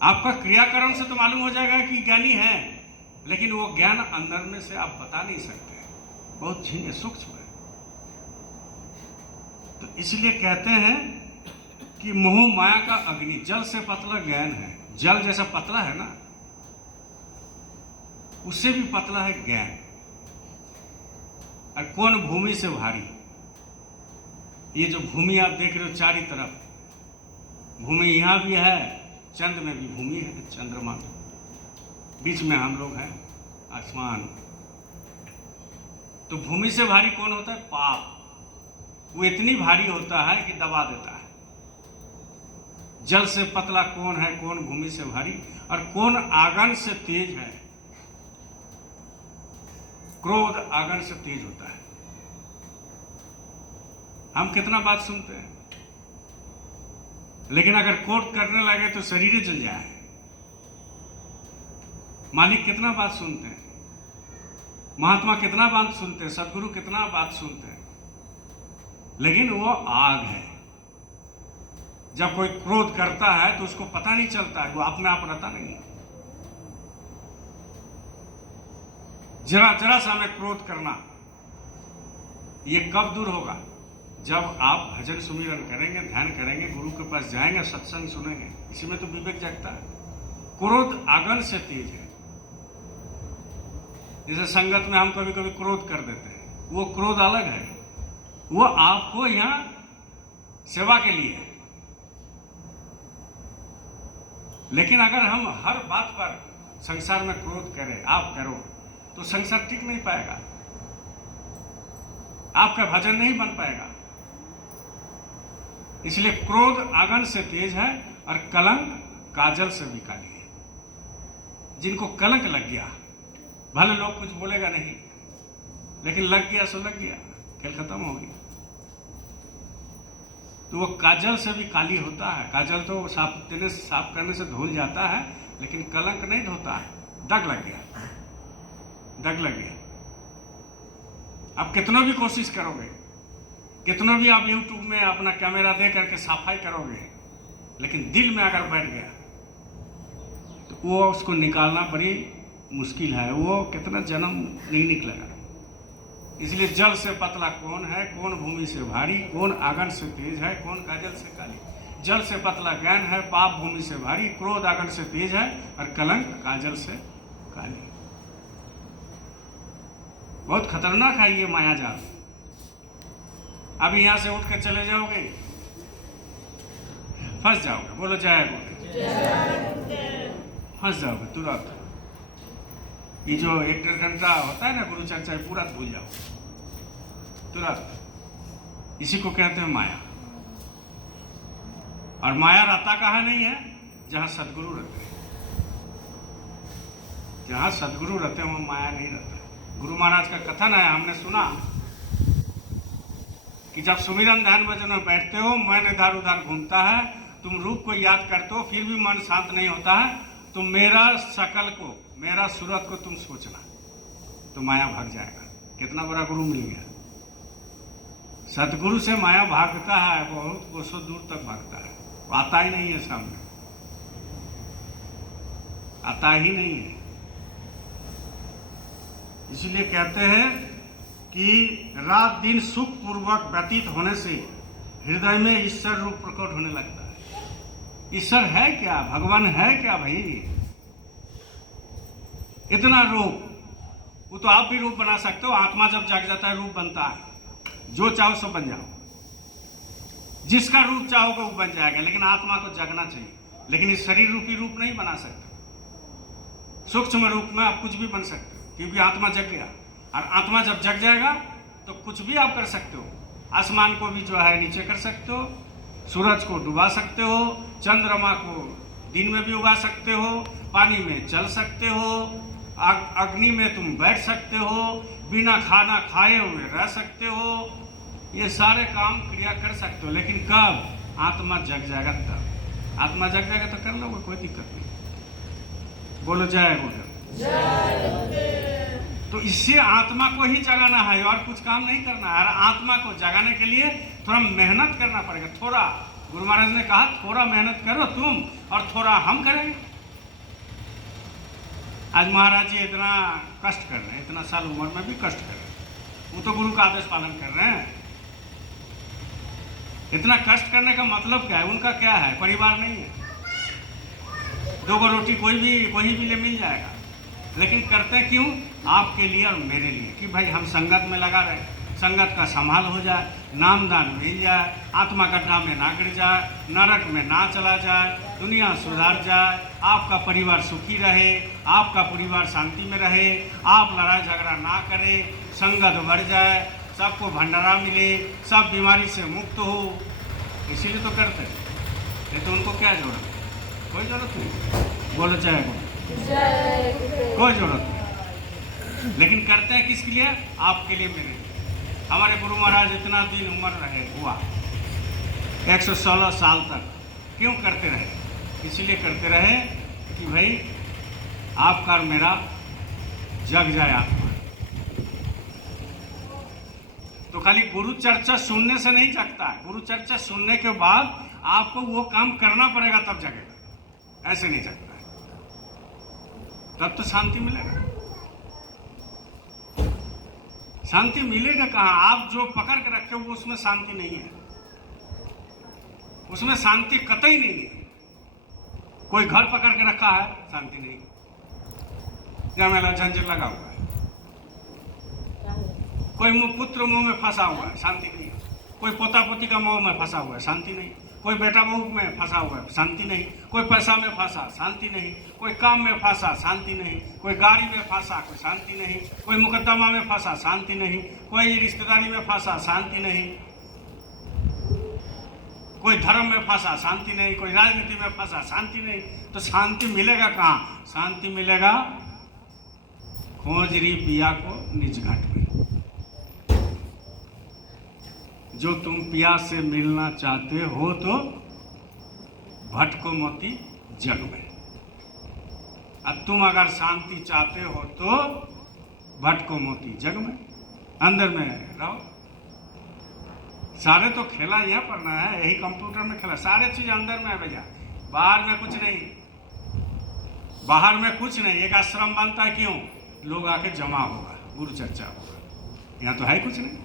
आपका क्रियाक्रम से तो मालूम हो जाएगा कि ज्ञानी है, लेकिन वो ज्ञान अंदर में से आप बता नहीं सकते, बहुत झीने सूक्ष्म है। तो इसलिए कहते हैं कि मोह माया का अग्नि, जल से पतला ज्ञान है। जल जैसा पतला है ना, उससे भी पतला है ज्ञान। और कौन भूमि से भारी। ये जो भूमि आप देख रहे हो चारों तरफ, भूमि यहाँ भी है, चंद्र में भी भूमि है, चंद्रमा, बीच में हम लोग हैं, आसमान। तो भूमि से भारी कौन होता है? पाप। वो इतनी भारी होता है कि दबा देता है। जल से पतला कौन है, कौन भूमि से भारी, और कौन आगन से तेज है। क्रोध आगन से तेज होता है। हम कितना बात सुनते हैं, लेकिन अगर कोर्ट करने लगे तो शरीर जल जाए। मालिक कितना बात सुनते हैं, महात्मा कितना बात सुनते हैं, सदगुरु कितना बात सुनते हैं, लेकिन वो आग है। जब कोई क्रोध करता है तो उसको पता नहीं चलता है, वो आप में आप रहता नहीं है। जरा जरा सा हमें क्रोध करना, ये कब दूर होगा? जब आप भजन सुमिरन करेंगे, ध्यान करेंगे, गुरु के पास जाएंगे, सत्संग सुनेंगे। इसी में तो विवेक जगता है। क्रोध आगन से तेज है। जैसे संगत में हम कभी कभी क्रोध कर देते हैं, वो क्रोध अलग है, वो आपको यहाँ सेवा के लिए है। लेकिन अगर हम हर बात पर संसार में क्रोध करें, आप करो, तो संसार टिक नहीं पाएगा, आपका भजन नहीं बन पाएगा। इसलिए क्रोध आगन से तेज है और कलंक काजल से भी काली है। जिनको कलंक लग गया, भले लोग कुछ बोलेगा नहीं, लेकिन लग गया सो लग गया, खेल खत्म हो गया। तो वो काजल से भी काली होता है। काजल तो साफ करने से धुल जाता है, लेकिन कलंक नहीं धोता है। दाग लग गया, दाग लग गया। आप कितना भी कोशिश करोगे, कितना भी आप YouTube में अपना कैमरा दे करके सफाई करोगे, लेकिन दिल में अगर बैठ गया तो वो उसको निकालना बड़ी मुश्किल है। वो कितना जन्म नहीं निकलेगा। इसलिए जल से पतला कौन है, कौन भूमि से भारी, कौन आगन से तेज है, कौन काजल से काली। जल से पतला ज्ञान है, पाप भूमि से भारी, क्रोध आगन से तेज है, और कलंक काजल से काली। बहुत खतरनाक है ये मायाजाल। अभी यहां से उठ कर चले जाओगे, फंस जाओगे। बोलो जय गुरु। फंस जाओगे तुरंत। ये जो 1-1.5 घंटा होता है ना गुरु चर्चा, पूरा भूल जाओ तुरंत। इसी को कहते हैं माया। और माया रहता कहाँ नहीं है? जहाँ सदगुरु रहते हैं। जहाँ सदगुरु रहते हैं वहाँ माया नहीं रहता। गुरु महाराज का कथन है, हमने सुना कि जब सुमिरन ध्यान भजन में बैठते हो, मन इधर उधर घूमता है, तुम रूप को याद करते हो, फिर भी मन शांत नहीं होता है, तो मेरा शकल को, मेरा सूरत को तुम सोचना, तो माया भाग जाएगा। कितना बड़ा गुरु मिल गया। सदगुरु से माया भागता है, बहुत कोसों दूर तक भागता है, वो आता ही नहीं है सामने, आता ही नहीं है। इसलिए कहते हैं कि रात दिन सुख पूर्वक व्यतीत होने से हृदय में ईश्वर रूप प्रकट होने लगता है। ईश्वर है क्या, भगवान है क्या भाई? इतना रूप, वो तो आप भी रूप बना सकते हो। आत्मा जब जाग जाता है रूप बनता है, जो चाहो सब बन जाओ, जिसका रूप चाहोगे वो बन जाएगा, लेकिन आत्मा को जगना चाहिए। लेकिन इस शरीर रूपी रूप नहीं बना सकते। सूक्ष्म रूप में आप कुछ भी बन सकते हो, क्योंकि आत्मा जग गया। और आत्मा जब जग जाएगा तो कुछ भी आप कर सकते हो। आसमान को भी जो है नीचे कर सकते हो, सूरज को डुबा सकते हो, चंद्रमा को दिन में भी उगा सकते हो, पानी में चल सकते हो, अग्नि में तुम बैठ सकते हो, बिना खाना खाए हुए रह सकते हो। ये सारे काम क्रिया कर सकते हो, लेकिन कब? आत्मा जग जाएगा तब। आत्मा जग जाएगा तो कर लोगे, कोई दिक्कत नहीं। बोलो जय गुरुदेव। तो इससे आत्मा को ही जगाना है और कुछ काम नहीं करना है। और आत्मा को जगाने के लिए थोड़ा मेहनत करना पड़ेगा। थोड़ा, गुरु महाराज ने कहा थोड़ा मेहनत करो तुम और थोड़ा हम करेंगे। आज महाराज जी इतना कष्ट कर रहे हैं, इतना साल उम्र में भी कष्ट कर रहे हैं, वो तो गुरु का आदेश पालन कर रहे हैं। इतना कष्ट करने का मतलब क्या है? उनका क्या है? परिवार नहीं है, दो गो रोटी कोई भी ले मिल जाएगा, लेकिन करते क्यों? आपके लिए और मेरे लिए, कि भाई हम संगत में लगा रहे, संगत का संभाल हो जाए, नामदान मिल जाए, आत्मा गड्ढा में ना गिर जाए, नरक में ना चला जाए, दुनिया सुधार जाए, आपका परिवार सुखी रहे, आपका परिवार शांति में रहे, आप लड़ाई झगड़ा ना करें, संगत बढ़ जाए, सबको भंडारा मिले, सब बीमारी से मुक्त हो। इसीलिए तो करते हैं। ये तो उनको क्या जरूरत है? कोई जरूरत नहीं। बोलो जय गुरु। कोई जरूरत नहीं, लेकिन करते हैं किसके लिए? आपके लिए, मेरे लिए। हमारे गुरु महाराज इतना दिन उम्र रहे, हुआ 116 साल तक। क्यों करते रहे? इसलिए करते रहे कि भाई आपका और मेरा जग जाए आत्मा। तो खाली गुरु चर्चा सुनने से नहीं जगता है, गुरु चर्चा सुनने के बाद आपको वो काम करना पड़ेगा, तब जगेगा। ऐसे नहीं जगता है, तब तो शांति मिलेगा। शांति मिलेगा कहाँ? आप जो पकड़ के रखे हो उसमें शांति नहीं है, उसमें शांति कतई नहीं है। कोई घर पकड़ के रखा है, शांति नहीं, या मेरा झंझट लगा हुआ है। कोई पुत्र मुंह में फंसा हुआ है, शांति नहीं। कोई पोता पोती का मुंह में फंसा हुआ है, शांति नहीं। कोई बेटा बहू में फंसा हुआ है, शांति नहीं। कोई पैसा में फंसा, शांति नहीं। कोई काम में फंसा, शांति नहीं। कोई गाड़ी में फंसा, कोई शांति नहीं। कोई मुकदमा में फंसा, शांति नहीं। कोई रिश्तेदारी में फंसा, शांति नहीं। कोई धर्म में फंसा, शांति नहीं। कोई राजनीति में फंसा, शांति नहीं। तो शांति मिलेगा कहाँ? शांति मिलेगा खोज री पिया को निज घाट में। जो तुम पिया से मिलना चाहते हो तो भटको मोती जग में। अब तुम अगर शांति चाहते हो तो भटको मोती जग में, अंदर में रहो। सारे तो खेला यहाँ पढ़ना है, यही कंप्यूटर में खेला, सारे चीज अंदर में है भैया, बाहर में कुछ नहीं। बाहर में कुछ नहीं। एक आश्रम बनता है क्यों? लोग आके जमा होगा, गुरु चर्चा होगा। यहाँ तो है कुछ नहीं,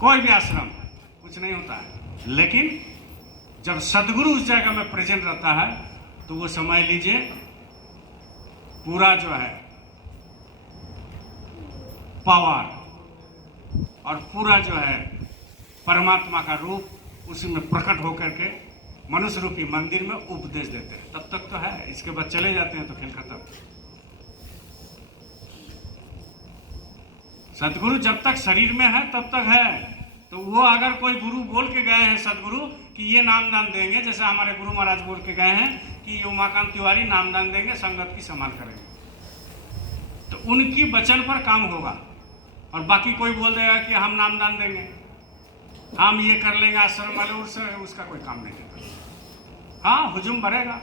कोई भी आश्रम कुछ नहीं होता है। लेकिन जब सदगुरु उस जगह में प्रेजेंट रहता है तो वो समझ लीजिए पूरा जो है पावर और पूरा जो है परमात्मा का रूप उसी में प्रकट होकर के मनुष्य रूपी मंदिर में उपदेश देते हैं। तब तक तो है, इसके बाद चले जाते हैं तो खेल खत्म। सदगुरु जब तक शरीर में है तब तक है। तो वो अगर कोई गुरु बोल के गए हैं सदगुरु कि ये नामदान देंगे, जैसे हमारे गुरु महाराज बोल के गए हैं कि उमाकांत तिवारी नामदान देंगे, संगत की संभाल करेंगे, तो उनकी वचन पर काम होगा। और बाकी कोई बोल देगा कि हम नाम दान देंगे, हम ये कर लेंगे आश्रम वाले, उसका कोई काम नहीं देता। हाँ, हुजूम बढ़ेगा,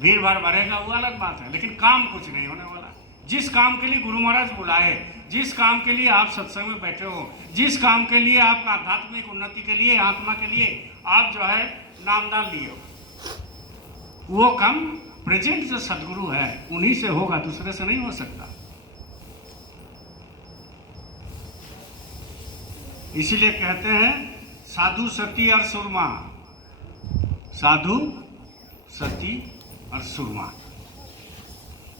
भीड़ भाड़ बढ़ेगा, वो अलग बात है, लेकिन काम कुछ नहीं होने वाला। जिस काम के लिए गुरु महाराज बुलाए, जिस काम के लिए आप सत्संग में बैठे हो, जिस काम के लिए आपका आध्यात्मिक उन्नति के लिए, आत्मा के लिए आप जो है नामदान लिए हो, वो काम प्रेजेंट जो सदगुरु है उन्हीं से होगा, दूसरे से नहीं हो सकता। इसीलिए कहते हैं साधु सती और सुरमा, साधु सती और सुरमा,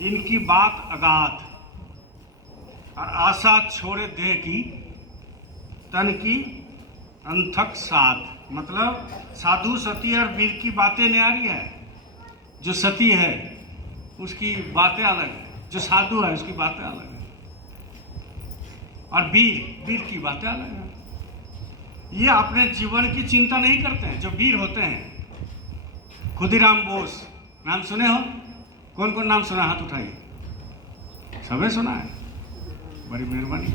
इनकी बात अगाध और आशा छोड़े देह की तन की अंथक साध। मतलब साधु सती और वीर की बातें न्यारी है। जो सती है उसकी बातें अलग है, जो साधु है उसकी बातें अलग है, और वीर की बातें अलग है। ये अपने जीवन की चिंता नहीं करते हैं जो वीर होते हैं। खुदीराम बोस नाम सुने हो? कौन कौन नाम सुना? हाथ उठाइए। सबने सुना है, बड़ी मेहरबानी।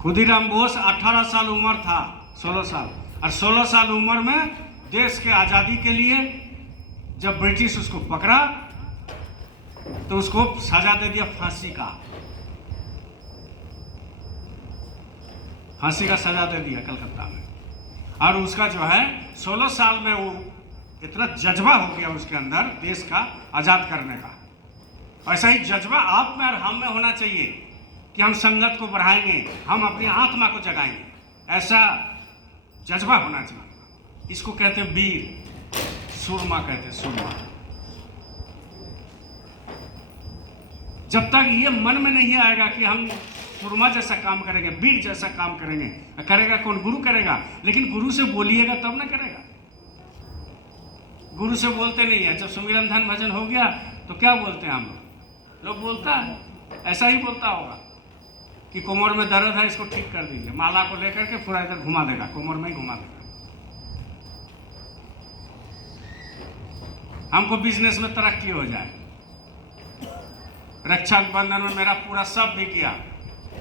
खुदीराम बोस 18 साल उम्र था, 16 साल, और 16 साल उम्र में देश के आज़ादी के लिए जब ब्रिटिश उसको पकड़ा तो उसको सजा दे दिया फांसी का, फांसी का सजा दे दिया कलकत्ता में। और उसका जो है 16 साल में वो इतना जज्बा हो गया उसके अंदर देश का आज़ाद करने का। ऐसा ही जज्बा आप में और हम में होना चाहिए कि हम संगत को बढ़ाएंगे, हम अपनी आत्मा को जगाएंगे, ऐसा जज्बा होना चाहिए। इसको कहते हैं वीर, सुरमा कहते हैं, सुरमा। जब तक ये मन में नहीं आएगा कि हम सुरमा जैसा काम करेंगे, वीर जैसा काम करेंगे, करेगा कौन? गुरु करेगा। लेकिन गुरु से बोलिएगा तब ना करेगा। गुरु से बोलते नहीं है। जब सुमिरन ध्यान भजन हो गया तो क्या बोलते हैं हम लोग बोलता है, ऐसा ही बोलता होगा कि कोमर में दर्द है, इसको ठीक कर दीजिए, माला को लेकर के पूरा इधर घुमा देगा, कोमर में ही घुमा देगा। हमको बिजनेस में तरक्की हो जाए, रक्षा बंधन में मेरा पूरा सब बिक गया,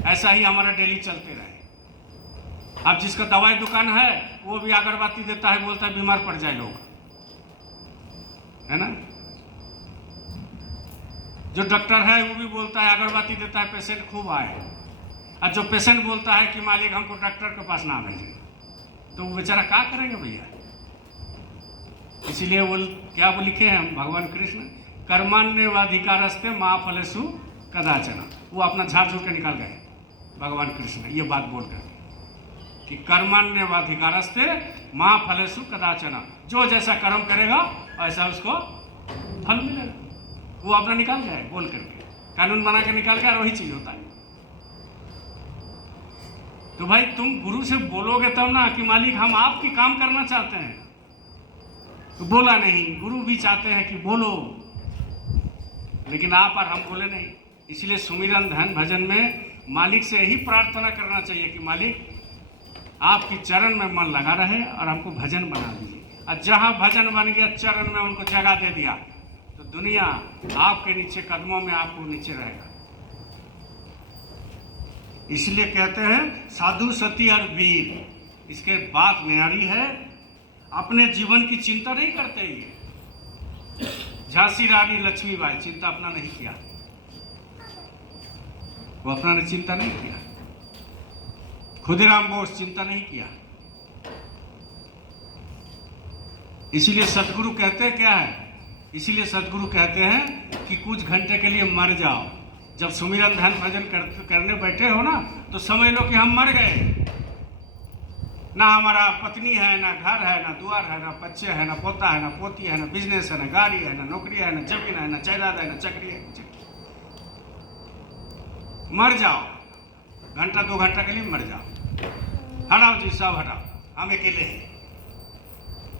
ऐसा ही हमारा डेली चलते रहे। अब जिसका दवाई दुकान है वो भी अगरबत्ती देता है, बोलता है बीमार पड़ जाए लोग, है ना। जो डॉक्टर है वो भी बोलता है, अगरबत्ती देता है, पेशेंट खूब आए। और जो पेशेंट बोलता है कि मालिक हमको डॉक्टर के पास ना भेजें, तो वो बेचारा क्या करेंगे भैया। इसीलिए वो क्या वो लिखे हैं भगवान कृष्ण, कर्मण्येवाधिकारस्ते मा फलेषु कदाचन। वो अपना झाड़ झूड़ के निकाल गए भगवान कृष्ण ये बात बोलकर कि कर्मण्येवाधिकारस्ते मा फलेषु कदाचन, जो जैसा कर्म करेगा ऐसा उसको फल मिलेगा। वो अपना निकाल गए बोल करके, कानून बना के निकाल गया, और वही चीज होता है। तो भाई तुम गुरु से बोलोगे तब ना कि मालिक हम आपकी काम करना चाहते हैं, तो बोला नहीं। गुरु भी चाहते हैं कि बोलो, लेकिन आप और हम बोले नहीं। इसलिए सुमिरन ध्यान भजन में मालिक से यही प्रार्थना करना चाहिए कि मालिक आपकी चरण में मन लगा रहे और हमको भजन बना दीजिए। और जहाँ भजन बन गया, चरण में उनको जगह दे दिया, तो दुनिया आपके नीचे कदमों में आपको नीचे रहेगा। इसलिए कहते हैं साधु सती और वीर, इसके बात न्यारी है। अपने जीवन की चिंता नहीं करते ये। झांसी रानी लक्ष्मीबाई चिंता अपना नहीं किया, वो अपना ने चिंता नहीं किया। खुदीराम बोस चिंता नहीं किया। इसीलिए सदगुरु कहते हैं क्या है, इसीलिए सदगुरु कहते हैं कि कुछ घंटे के लिए मर जाओ। जब सुमिरन ध्यान भजन करने बैठे हो ना, तो समझ लो कि हम मर गए। ना हमारा पत्नी है, ना घर है, ना द्वार है, ना बच्चे है, ना पोता है, ना पोती है, ना बिजनेस है, ना गाड़ी है, ना नौकरी है, ना जमीन है, ना जायदाद है, ना चक्री है, कुछ। मर जाओ, घंटा 2 घंटा के लिए मर जाओ। हटाओ जी, सब हटाओ, हम अकेले हैं,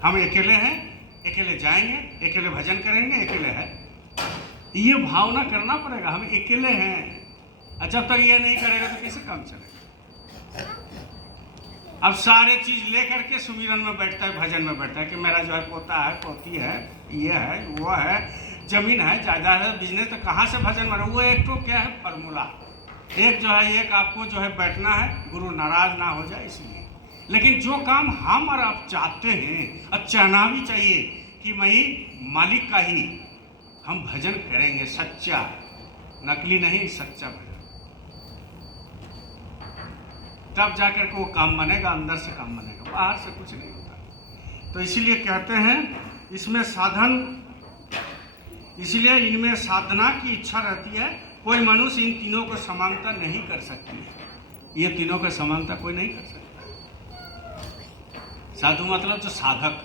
हम अकेले हैं, अकेले जाएंगे, अकेले भजन करेंगे, अकेले है। ये भावना करना पड़ेगा, हम अकेले हैं। और जब तक ये नहीं करेगा तो कैसे काम चलेगा। अब सारे चीज लेकर के सुमिरन में बैठता है, भजन में बैठता है कि मेरा जो है पोता है, पोती है, ये है, वो है। जमीन है, जायदाद है, बिजनेस, तो कहाँ से भजन बने? वो एक तो क्या है फार्मूला, एक जो है, एक आपको जो है बैठना है, गुरु नाराज ना हो जाए इसलिए। लेकिन जो काम हम और आप चाहते हैं, और चाहना भी चाहिए कि मैं मालिक का ही हम भजन करेंगे, सच्चा, नकली नहीं, सच्चा भजन, तब जाकर के वो काम बनेगा, अंदर से काम बनेगा, बाहर से कुछ नहीं होता। तो इसीलिए कहते हैं इसमें साधन, इसलिए इनमें साधना की इच्छा रहती है। कोई मनुष्य इन तीनों को समानता नहीं कर सकती है, ये तीनों को समानता कोई नहीं कर सकता। साधु मतलब जो साधक,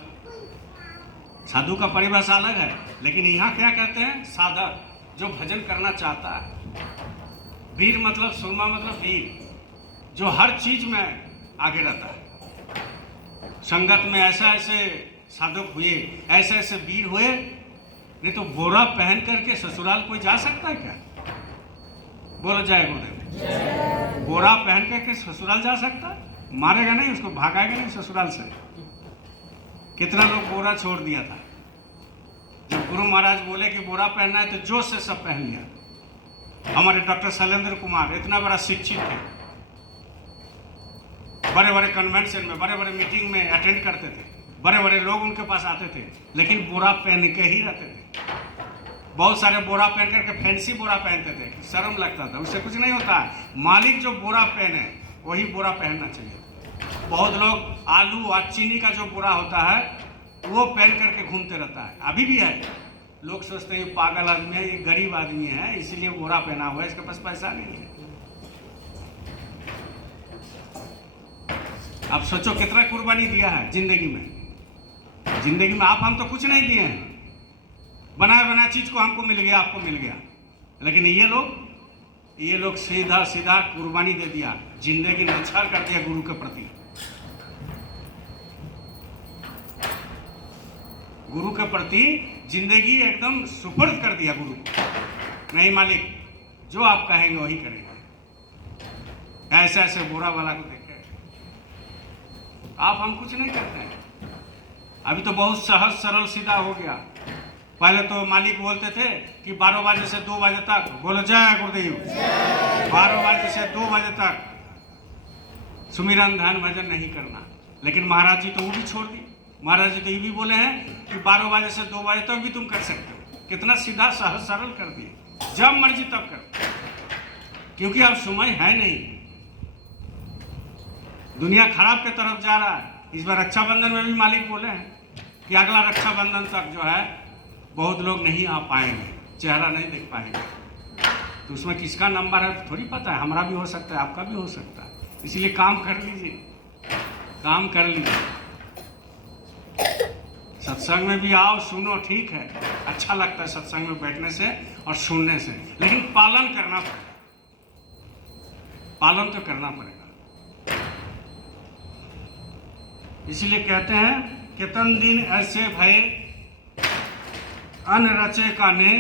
साधु का परिभाषा अलग है, लेकिन यहाँ क्या कहते हैं? साधक, जो भजन करना चाहता है। वीर मतलब सुरमा मतलब वीर, जो हर चीज में आगे रहता है। संगत में ऐसा ऐसे साधक हुए, ऐसे ऐसे वीर हुए, नहीं तो बोरा पहन करके ससुराल कोई जा सकता है क्या? बोलो जय गुरुदेव। बोरा पहन करके ससुराल जा सकता है? मारेगा नहीं उसको, भागाएगा नहीं ससुराल से। कितना लोग बोरा छोड़ दिया था, जब गुरु महाराज बोले कि बोरा पहनना है तो जोश से सब पहन लिया। हमारे डॉक्टर शैलेंद्र कुमार इतना बड़ा शिक्षित थे, बड़े बड़े कन्वेंशन में, बड़े बड़े मीटिंग में अटेंड करते थे, बड़े बड़े लोग उनके पास आते थे, लेकिन बोरा पहन के ही रहते थे। बहुत सारे बोरा पहन करके फैंसी बोरा पहनते थे, शर्म लगता था, उससे कुछ नहीं होता है। मालिक जो बोरा पहने वही बोरा पहनना चाहिए। बहुत लोग आलू और चीनी का जो बोरा होता है वो पहन करके घूमते रहता है, अभी भी है। लोग सोचते हैं पागल आदमी है, ये गरीब आदमी है इसीलिए बोरा पहना हुआ है, इसके पास पैसा नहीं है। आप सोचो कितना कुर्बानी दिया है जिंदगी में। जिंदगी में आप हम तो कुछ नहीं दिए हैं, बनाया बनाया चीज को हमको मिल गया, आपको मिल गया, लेकिन ये लोग सीधा सीधा कुर्बानी दे दिया, जिंदगी नछाड़ कर दिया गुरु के प्रति। गुरु के प्रति जिंदगी एकदम सुपर्द कर दिया गुरु को। नहीं मालिक, जो आप कहेंगे वही करेंगे। ऐसे ऐसे बुरा वाला को देखे आप हम कुछ नहीं करते हैं। अभी तो बहुत सहज सरल सीधा हो गया। पहले तो मालिक बोलते थे कि 12 बजे से 2 बजे तक, बोलो जय गुरुदेव, 12 बजे से 2 बजे तक सुमिरन ध्यान भजन नहीं करना। लेकिन महाराज जी तो वो भी छोड़ दी। महाराज जी तो ये भी बोले हैं कि 12 बजे से 2 बजे तक भी तुम कर सकते हो। कितना सीधा सहज सरल कर दिए, जब मर्जी तब कर, क्योंकि अब समय है नहीं, दुनिया खराब के तरफ जा रहा है। इस बार रक्षाबंधन में भी मालिक बोले हैं कि अगला रक्षाबंधन तक जो है बहुत लोग नहीं आ पाएंगे, चेहरा नहीं देख पाएंगे। तो उसमें किसका नंबर है थोड़ी पता है, हमारा भी हो सकता है, आपका भी हो सकता है। इसलिए काम कर लीजिए, काम कर लीजिए। सत्संग में भी आओ, सुनो, ठीक है, अच्छा लगता है सत्संग में बैठने से और सुनने से, लेकिन पालन करना पड़ेगा, पालन तो करना पड़ेगा। इसलिए कहते हैं कितन दिन ऐसे भय अन रचे काने,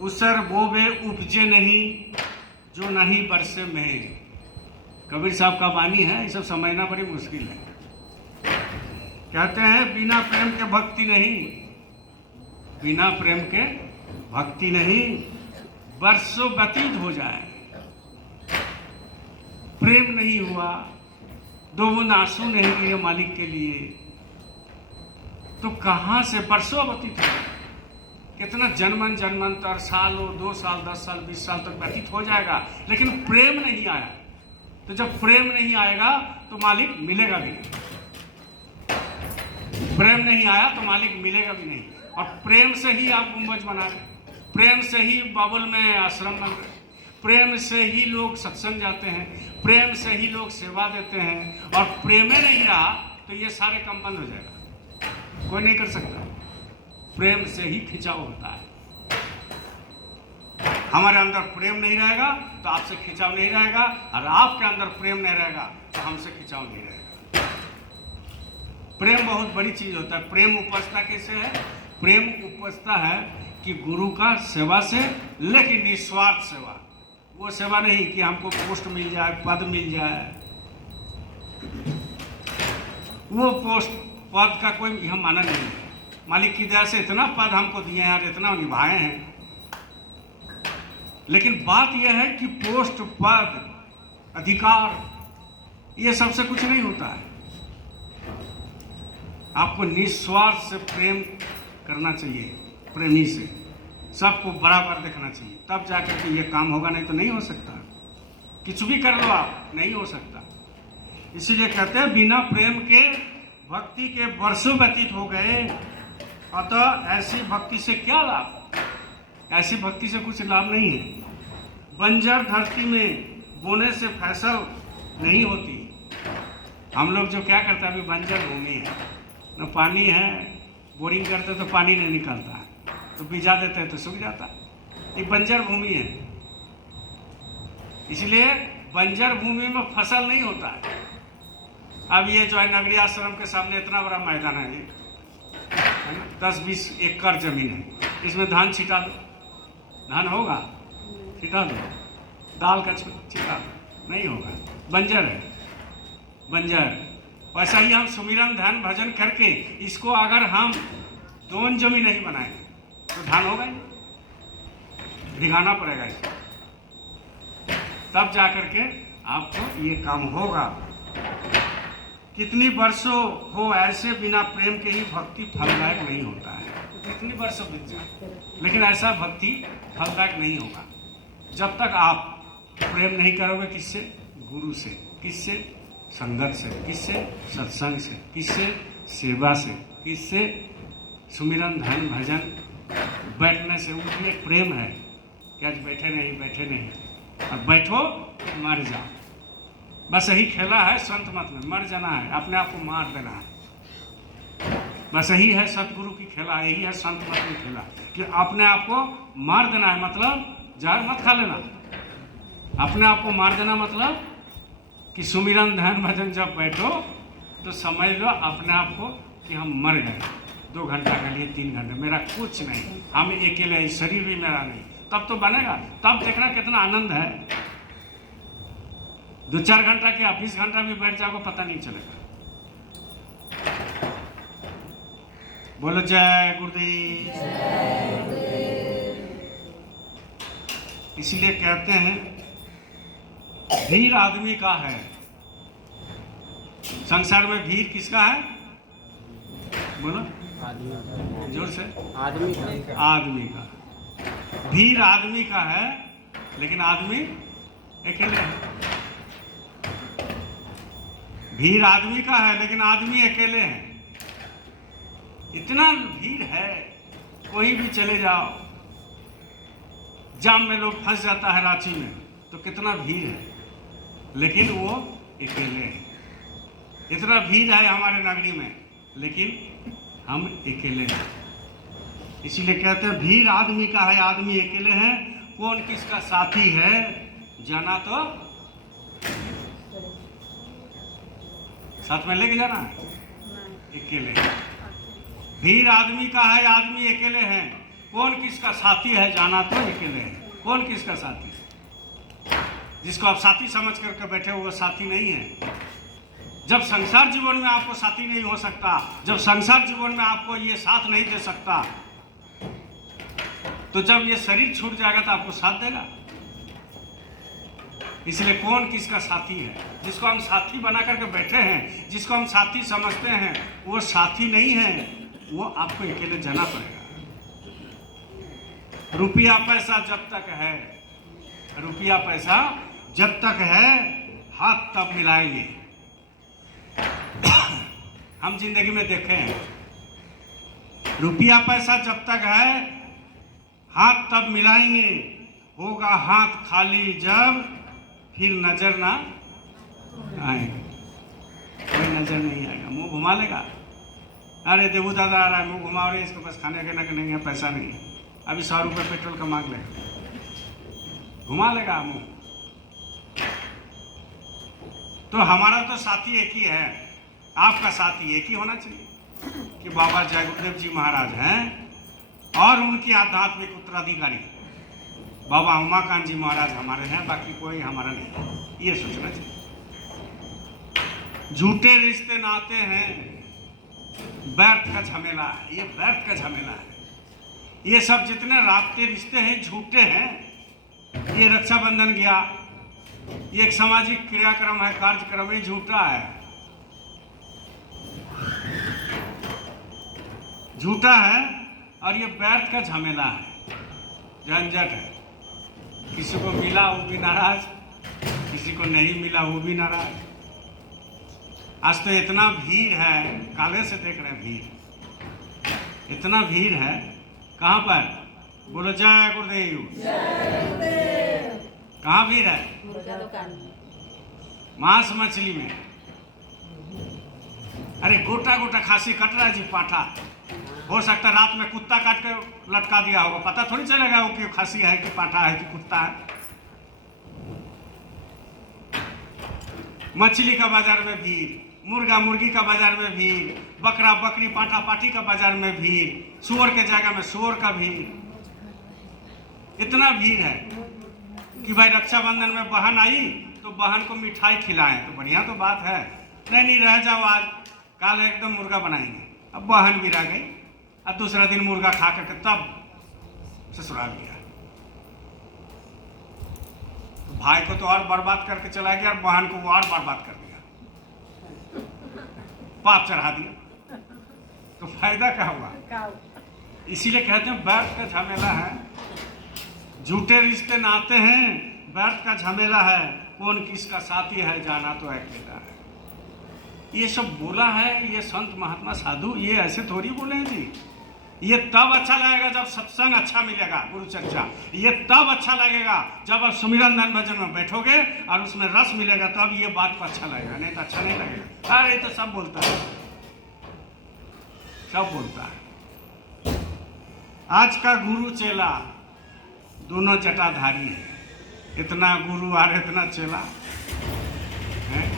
उसर बोबे उपजे नहीं, जो नहीं बरसे में। कबीर साहब का वाणी है, ये सब समझना बड़ी मुश्किल है। कहते हैं बिना प्रेम के भक्ति नहीं, बिना प्रेम के भक्ति नहीं, वर्षों व्यतीत हो जाए, प्रेम नहीं हुआ, 2 बूंद आंसू नहीं गिरे मालिक के लिए, तो कहाँ से वर्षों व्यतीत हो, कितना जन्मन जन्मांतर, सालों, 2 साल, 10 साल, 20 साल तक व्यतीत हो जाएगा, लेकिन प्रेम नहीं आया। तो जब प्रेम नहीं आएगा तो मालिक मिलेगा भी नहीं, प्रेम नहीं आया तो मालिक मिलेगा भी नहीं। और प्रेम से ही आप गुंबज बना रहे, प्रेम से ही बाबुल में आश्रम बन रहे, प्रेम से ही लोग सत्संग जाते हैं, प्रेम से ही लोग सेवा देते हैं। और प्रेम नहीं रहा तो ये सारे काम बंद हो जाएगा, कोई नहीं कर सकता। प्रेम से ही खिंचाव होता है। हमारे अंदर प्रेम नहीं रहेगा तो आपसे खिंचाव नहीं रहेगा, और आपके अंदर प्रेम नहीं रहेगा तो हमसे खिंचाव नहीं रहेगा। प्रेम बहुत बड़ी चीज होता है। प्रेम उपजता कैसे है? प्रेम उपजता है कि गुरु का सेवा से, लेकिन निस्वार्थ सेवा। वो सेवा नहीं कि हमको पोस्ट मिल जाए, पद मिल जाए, वो पोस्ट पद का कोई यहाँ माना नहीं है। मालिक की दया से इतना पद हमको दिए हैं यार, इतना निभाए हैं। लेकिन बात यह है कि पोस्ट, पद, अधिकार ये सबसे कुछ नहीं होता है। आपको निस्वार्थ से प्रेम करना चाहिए, प्रेमी से सबको बराबर देखना चाहिए, तब जाकर के ये काम होगा, नहीं तो नहीं हो सकता। कुछ भी कर लो आप, नहीं हो सकता। इसीलिए कहते हैं बिना प्रेम के भक्ति के वर्षों व्यतीत हो गए, अतः ऐसी भक्ति से क्या लाभ? ऐसी भक्ति से कुछ लाभ नहीं है। बंजर धरती में बोने से फसल नहीं होती। हम लोग जो क्या करते हैं, अभी बंजर भूमि है, न पानी है, बोरिंग करते तो पानी नहीं निकलता है, तो बीजा देते हैं तो सूख जाता है। ये बंजर भूमि है, इसलिए बंजर भूमि में फसल नहीं होता है। अब ये जो है नगरी आश्रम के सामने इतना बड़ा मैदान है, ये 10-20 एकड़ जमीन है, इसमें धान छिटा दो, धान होगा? छिटा दो, दाल का छिटा दो, नहीं होगा, बंजर है, बंजर। वैसा ही हम सुमिरन ध्यान भजन करके इसको अगर हम दोन जमीन नहीं बनाएंगे तो धान होगा ही, भिगाना पड़ेगा इसको, तब जाकर के आपको ये काम होगा। कितनी वर्षों हो ऐसे बिना प्रेम के ही भक्ति फलदायक नहीं होता है। कितनी वर्षों बीत जाए, लेकिन ऐसा भक्ति फलदायक नहीं होगा जब तक आप प्रेम नहीं करोगे। किससे? गुरु से। किससे? संगत से। किससे? सत्संग से। किससे? सेवा से। किससे? सुमिरन ध्यान भजन बैठने से। उनमें प्रेम है कि आज बैठे नहीं, बैठे नहीं, अब बैठो मर जाओ, बस यही खेला है संत मत में, मर जाना है, अपने आप को मार देना है, बस यही है सतगुरु की खेला, यही है संत मत में खेला कि अपने आप को मार देना है। मतलब जहर मत खा लेना, अपने आप को मार देना। मतलब कि सुमिरन ध्यान भजन जब बैठो तो समझ लो अपने आप को कि हम मर गए, 2 घंटा के लिए, 3 घंटे, मेरा कुछ नहीं, हम अकेले, शरीर भी मेरा नहीं, तब तो बनेगा। तब देखना कितना आनंद है। 2-4 घंटा क्या 20 घंटा भी बैठ जाओगे पता नहीं चलेगा। बोलो जय गुरुदेव। इसलिए कहते हैं भीड़ आदमी का है। संसार में भीड़ किसका है? बोलो जोर से। आदमी का। भीड़ आदमी का है, लेकिन आदमी अकेले है। भीड़ आदमी का है, लेकिन आदमी अकेले है। इतना भीड़ है, कोई भी चले जाओ, जाम में लोग फंस जाता है रांची में, तो कितना भीड़ है, लेकिन वो अकेले हैं। इतना भीड़ है हमारे नगरी में, लेकिन हम अकेले हैं। इसीलिए कहते हैं भीड़ आदमी का है, आदमी अकेले हैं। कौन किसका साथी है जाना तो साथ में लेके जाना है, अकेले। भीड़ आदमी का है, आदमी अकेले हैं। कौन किसका साथी है जाना तो अकेले है। कौन किसका साथी? जिसको आप साथी समझ करके बैठे हो वो साथी नहीं है। जब संसार जीवन में आपको साथी नहीं हो सकता, जब संसार जीवन में आपको ये साथ नहीं दे सकता, तो जब ये शरीर छूट जाएगा तो आपको साथ देगा। इसलिए कौन किसका साथी है? जिसको हम साथी बना करके बैठे हैं, जिसको हम साथी समझते हैं, वो साथी नहीं है, वो आपको अकेले जाना पड़ेगा। रुपया पैसा जब तक है, रुपया पैसा जब तक है, हाथ तब मिलाएंगे। हम जिंदगी में देखे हैं, रुपया पैसा जब तक है, हाथ तब मिलाएंगे। होगा हाथ खाली जब, फिर नजर ना आएगा। कोई नजर नहीं आएगा, मुंह घुमा लेगा। अरे देवू दादा आ रहा है, मुंह घुमा रहे, इसके पास खाने के ना नहीं है, पैसा नहीं है, अभी 100 रुपये पेट्रोल का मांग लेगा, घुमा लेगा मुंह। तो हमारा तो साथी एक ही है, आपका साथी एक ही होना चाहिए कि बाबा जय गुरुदेव जी महाराज हैं और उनकी आध्यात्मिक उत्तराधिकारी बाबा उमाकांत जी महाराज हमारे हैं, बाकी कोई हमारा नहीं। ये सोचना चाहिए। झूठे रिश्ते नाते हैं, व्यर्थ का झमेला है, ये व्यर्थ का झमेला है। ये सब जितने राब्ते रिश्ते हैं झूठे हैं। ये रक्षाबंधन गया, ये एक सामाजिक क्रियाक्रम है, कार्यक्रम है, झूठा है, झूठा है। और ये व्यर्थ का झमेला है, झंझट है। किसी को मिला वो भी नाराज, किसी को नहीं मिला वो भी नाराज। आज तो इतना भीड़ है, काले से देख रहे हैं भीड़, इतना भीड़ है। कहाँ पर? बोलो जय गुरुदेव। कहाँ भीड़ है? मांस मछली में। अरे गोटा गोटा खासी कट रहा है जी, पाठा। हो सकता है रात में कुत्ता काट के लटका दिया होगा, पता थोड़ी चलेगा वो कि खासी है कि पाठा है कि कुत्ता है। मछली का बाजार में भीड़, मुर्गा मुर्गी का बाजार में भीड़, बकरा बकरी पाठा पाठी का बाजार में भीड़, सुअर के जगह में सुअर का भीड़। इतना भीड़ है कि भाई रक्षाबंधन में बहन आई तो बहन को मिठाई खिलाएं, तो बढ़िया तो बात है। नहीं रह जाओ, आज कल एकदम मुर्गा बनाएंगे। अब बहन भी रह गई, अब दूसरा दिन मुर्गा खा करके तब ससुराल गया। तो भाई को तो और बर्बाद करके चला गया और बहन को वो और बर्बाद कर दिया, पाप चढ़ा दिया। तो फायदा क्या हुआ? इसीलिए कहते हैं व्यर्थ का झमेला है, झूठे रिश्ते नाते हैं, व्यर्थ का झमेला है। कौन किसका साथी है जाना तो अकेला है। ये सब बोला है ये संत महात्मा साधु, ये ऐसे थोड़ी बोले हैं जी। ये तब अच्छा लगेगा जब सत्संग अच्छा मिलेगा, गुरु चर्चा। ये तब अच्छा लगेगा जब आप सुमिरन ध्यान भजन में बैठोगे और उसमें रस मिलेगा, तब ये बात को अच्छा लगेगा, नहीं तो अच्छा नहीं लगेगा। अरे तो सब बोलता है, सब बोलता है। आज का गुरु चेला दोनों जटाधारी है। इतना गुरु और इतना चेला है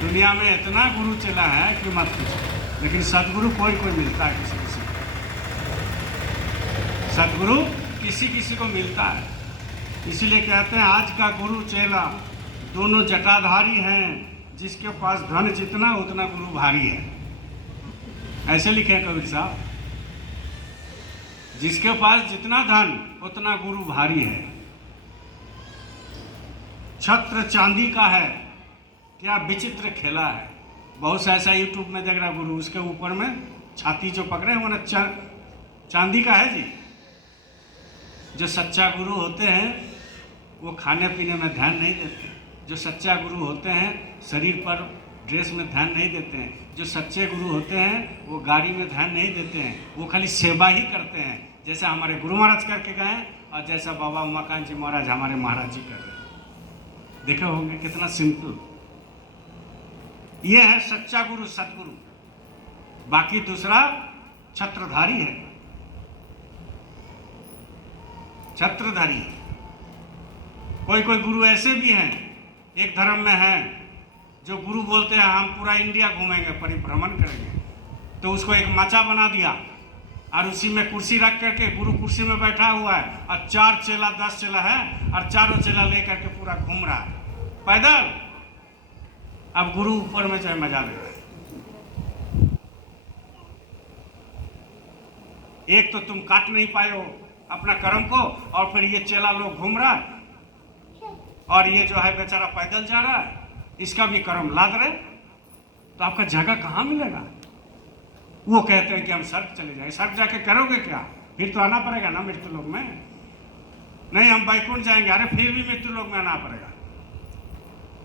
दुनिया में, इतना गुरु चेला है कि मत पूछो। लेकिन सदगुरु कोई कोई मिलता है, किसी किसी को सदगुरु किसी किसी को मिलता है। इसीलिए कहते हैं आज का गुरु चेला दोनों जटाधारी हैं, जिसके पास धन जितना उतना गुरु भारी है। ऐसे लिखे हैं कबीर साहब, जिसके पास जितना धन उतना गुरु भारी है। छत्र चांदी का है, क्या विचित्र खेला है। बहुत सा ऐसा यूट्यूब में देख रहा गुरु, उसके ऊपर में छाती जो पकड़े वो ना चांदी का है जी। जो सच्चा गुरु होते हैं वो खाने पीने में ध्यान नहीं देते। जो सच्चा गुरु होते हैं शरीर पर ड्रेस में ध्यान नहीं देते हैं। जो सच्चे गुरु होते हैं वो गाड़ी में ध्यान नहीं देते हैं, वो खाली सेवा ही करते हैं, जैसा हमारे गुरु महाराज करके गए और जैसा बाबा उमाकांत जी महाराज हमारे महाराज जी कर रहे हैं। देखे होंगे कितना सिंपल। ये है सच्चा गुरु, सतगुरु। बाकी दूसरा छत्रधारी है, छत्रधारी। कोई कोई गुरु ऐसे भी हैं, एक धर्म में हैं, जो गुरु बोलते हैं हम पूरा इंडिया घूमेंगे, परिभ्रमण करेंगे, तो उसको एक माचा बना दिया और उसी में कुर्सी रख करके गुरु कुर्सी में बैठा हुआ है और 4 चेला 10 चेला है और चारों चेला लेकर के पूरा घूम रहा है पैदल। अब गुरु ऊपर में चाहे मजा ले रहा है। एक तो तुम काट नहीं पाए हो अपना कर्म को, और फिर ये चेला लोग घूम रहा है और ये जो है बेचारा पैदल जा रहा है, इसका भी कर्म लाद रहे, तो आपका जगह कहाँ मिलेगा? वो कहते हैं कि हम स्वर्ग चले जाएंगे। स्वर्ग जाके करोगे क्या? फिर तो आना पड़ेगा ना मृत्यु लोक में। नहीं हम वैकुंठ जाएंगे, अरे फिर भी मृत्यु लोक में आना पड़ेगा।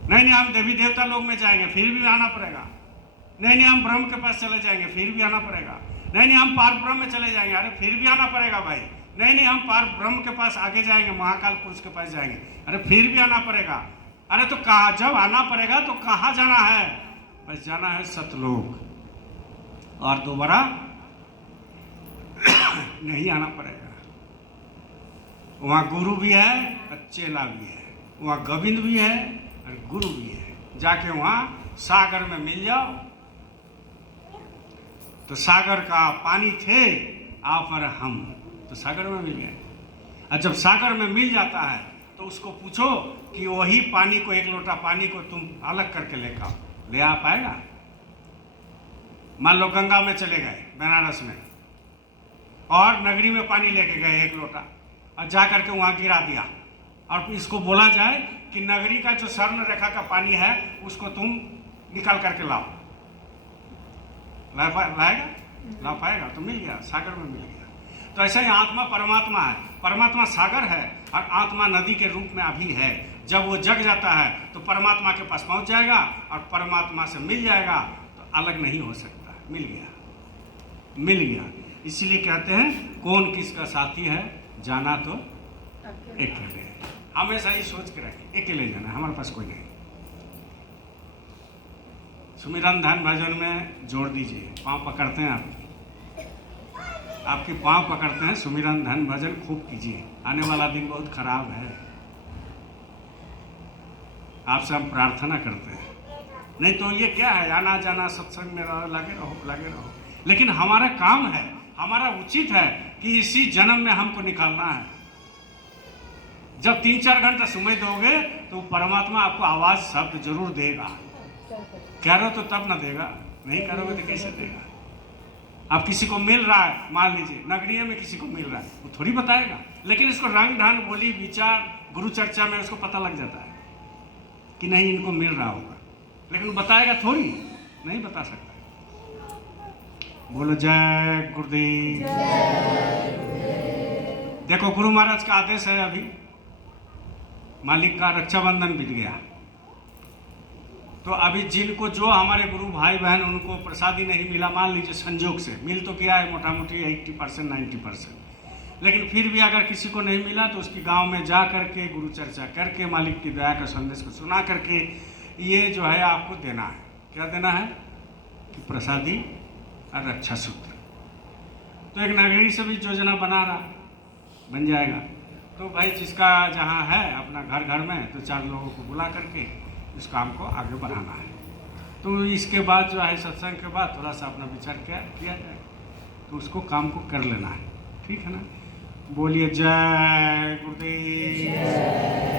नहीं हम देवी देवता लोक में जाएंगे, फिर भी आना पड़ेगा। नहीं हम ब्रह्म के पास चले जाएंगे, फिर भी आना पड़ेगा। नहीं हम पार ब्रह्म में चले जाएंगे, अरे फिर भी आना पड़ेगा भाई। नहीं हम पार ब्रह्म के पास आगे जाएंगे, महाकाल पुरुष के पास जाएंगे, अरे फिर भी आना पड़ेगा। अरे तो कहाँ, जब आना पड़ेगा तो कहाँ जाना है? बस जाना है सतलोक, और दोबारा नहीं आना पड़ेगा। वहाँ गुरु भी है और चेला भी है, वहाँ गोविंद भी है और गुरु भी है। जाके वहाँ सागर में मिल जाओ। तो सागर का पानी थे आप और हम, तो सागर में मिल गए। और जब सागर में मिल जाता है तो उसको पूछो कि वही पानी को, एक लोटा पानी को तुम अलग करके ले आ पाएगा? मान लो गंगा में चले गए बनारस में, और नगरी में पानी लेके गए 1 लोटा, और जा करके वहाँ गिरा दिया, और इसको बोला जाए कि नगरी का जो स्वर्ण रेखा का पानी है उसको तुम निकाल करके लाओ, लाएगा? ला पाएगा? तो मिल गया, सागर में मिल गया। तो ऐसा ही आत्मा परमात्मा है, परमात्मा सागर है और आत्मा नदी के रूप में अभी है। जब वो जग जाता है तो परमात्मा के पास पहुंच जाएगा और परमात्मा से मिल जाएगा, तो अलग नहीं हो सकता। मिल गया, मिल गया। इसीलिए कहते हैं कौन किसका साथी है, जाना तो अकेले। हमेशा ही सोच के रखें, अकेले जाना, हमारे पास कोई नहीं। सुमिरन ध्यान भजन में जोड़ दीजिए, पाँव पकड़ते हैं आपके पाँव पकड़ते हैं, सुमिरन ध्यान भजन खूब कीजिए। आने वाला दिन बहुत खराब है, आपसे हम प्रार्थना करते हैं। नहीं तो ये क्या है, आना जाना सत्संग में रहो, लगे रहो, लगे रहो। लेकिन हमारा काम है, हमारा उचित है कि इसी जन्म में हमको निकालना है। जब 3-4 घंटा समय दोगे तो परमात्मा आपको आवाज शब्द जरूर देगा। कह रहे हो तो तब ना देगा, नहीं करोगे तो कैसे देगा? अब किसी को मिल रहा है, मान लीजिए नगरीय में किसी को मिल रहा है, वो थोड़ी बताएगा। लेकिन इसको रंग ढंग बोली विचार गुरु चर्चा में उसको पता लग जाता है कि नहीं इनको मिल रहा होगा, लेकिन बताएगा थोड़ी, नहीं बता सकता। बोलो जय गुरुदेव। देखो गुरु महाराज का आदेश है, अभी मालिक का रक्षाबंधन बीत गया, तो अभी जिनको जो हमारे गुरु भाई बहन उनको प्रसादी नहीं मिला, मान लीजिए संजोग से मिल तो गया है मोटा मोटी 80% 90%, लेकिन फिर भी अगर किसी को नहीं मिला तो उसकी गांव में जा करके गुरु चर्चा करके मालिक की दया का संदेश को सुना करके ये जो है आपको देना है। क्या देना है? कि प्रसादी और रक्षा सूत्र। तो एक नगरी से भी योजना बना रहा, बन जाएगा। तो भाई जिसका जहाँ है अपना घर घर में, तो 4 लोगों को बुला करके इस काम को आगे बढ़ाना है। तो इसके बाद जो है सत्संग के बाद थोड़ा सा अपना विचार किया जाए, तो उसको काम को कर लेना है। ठीक है ना? बोलिए जय गुरुदेव।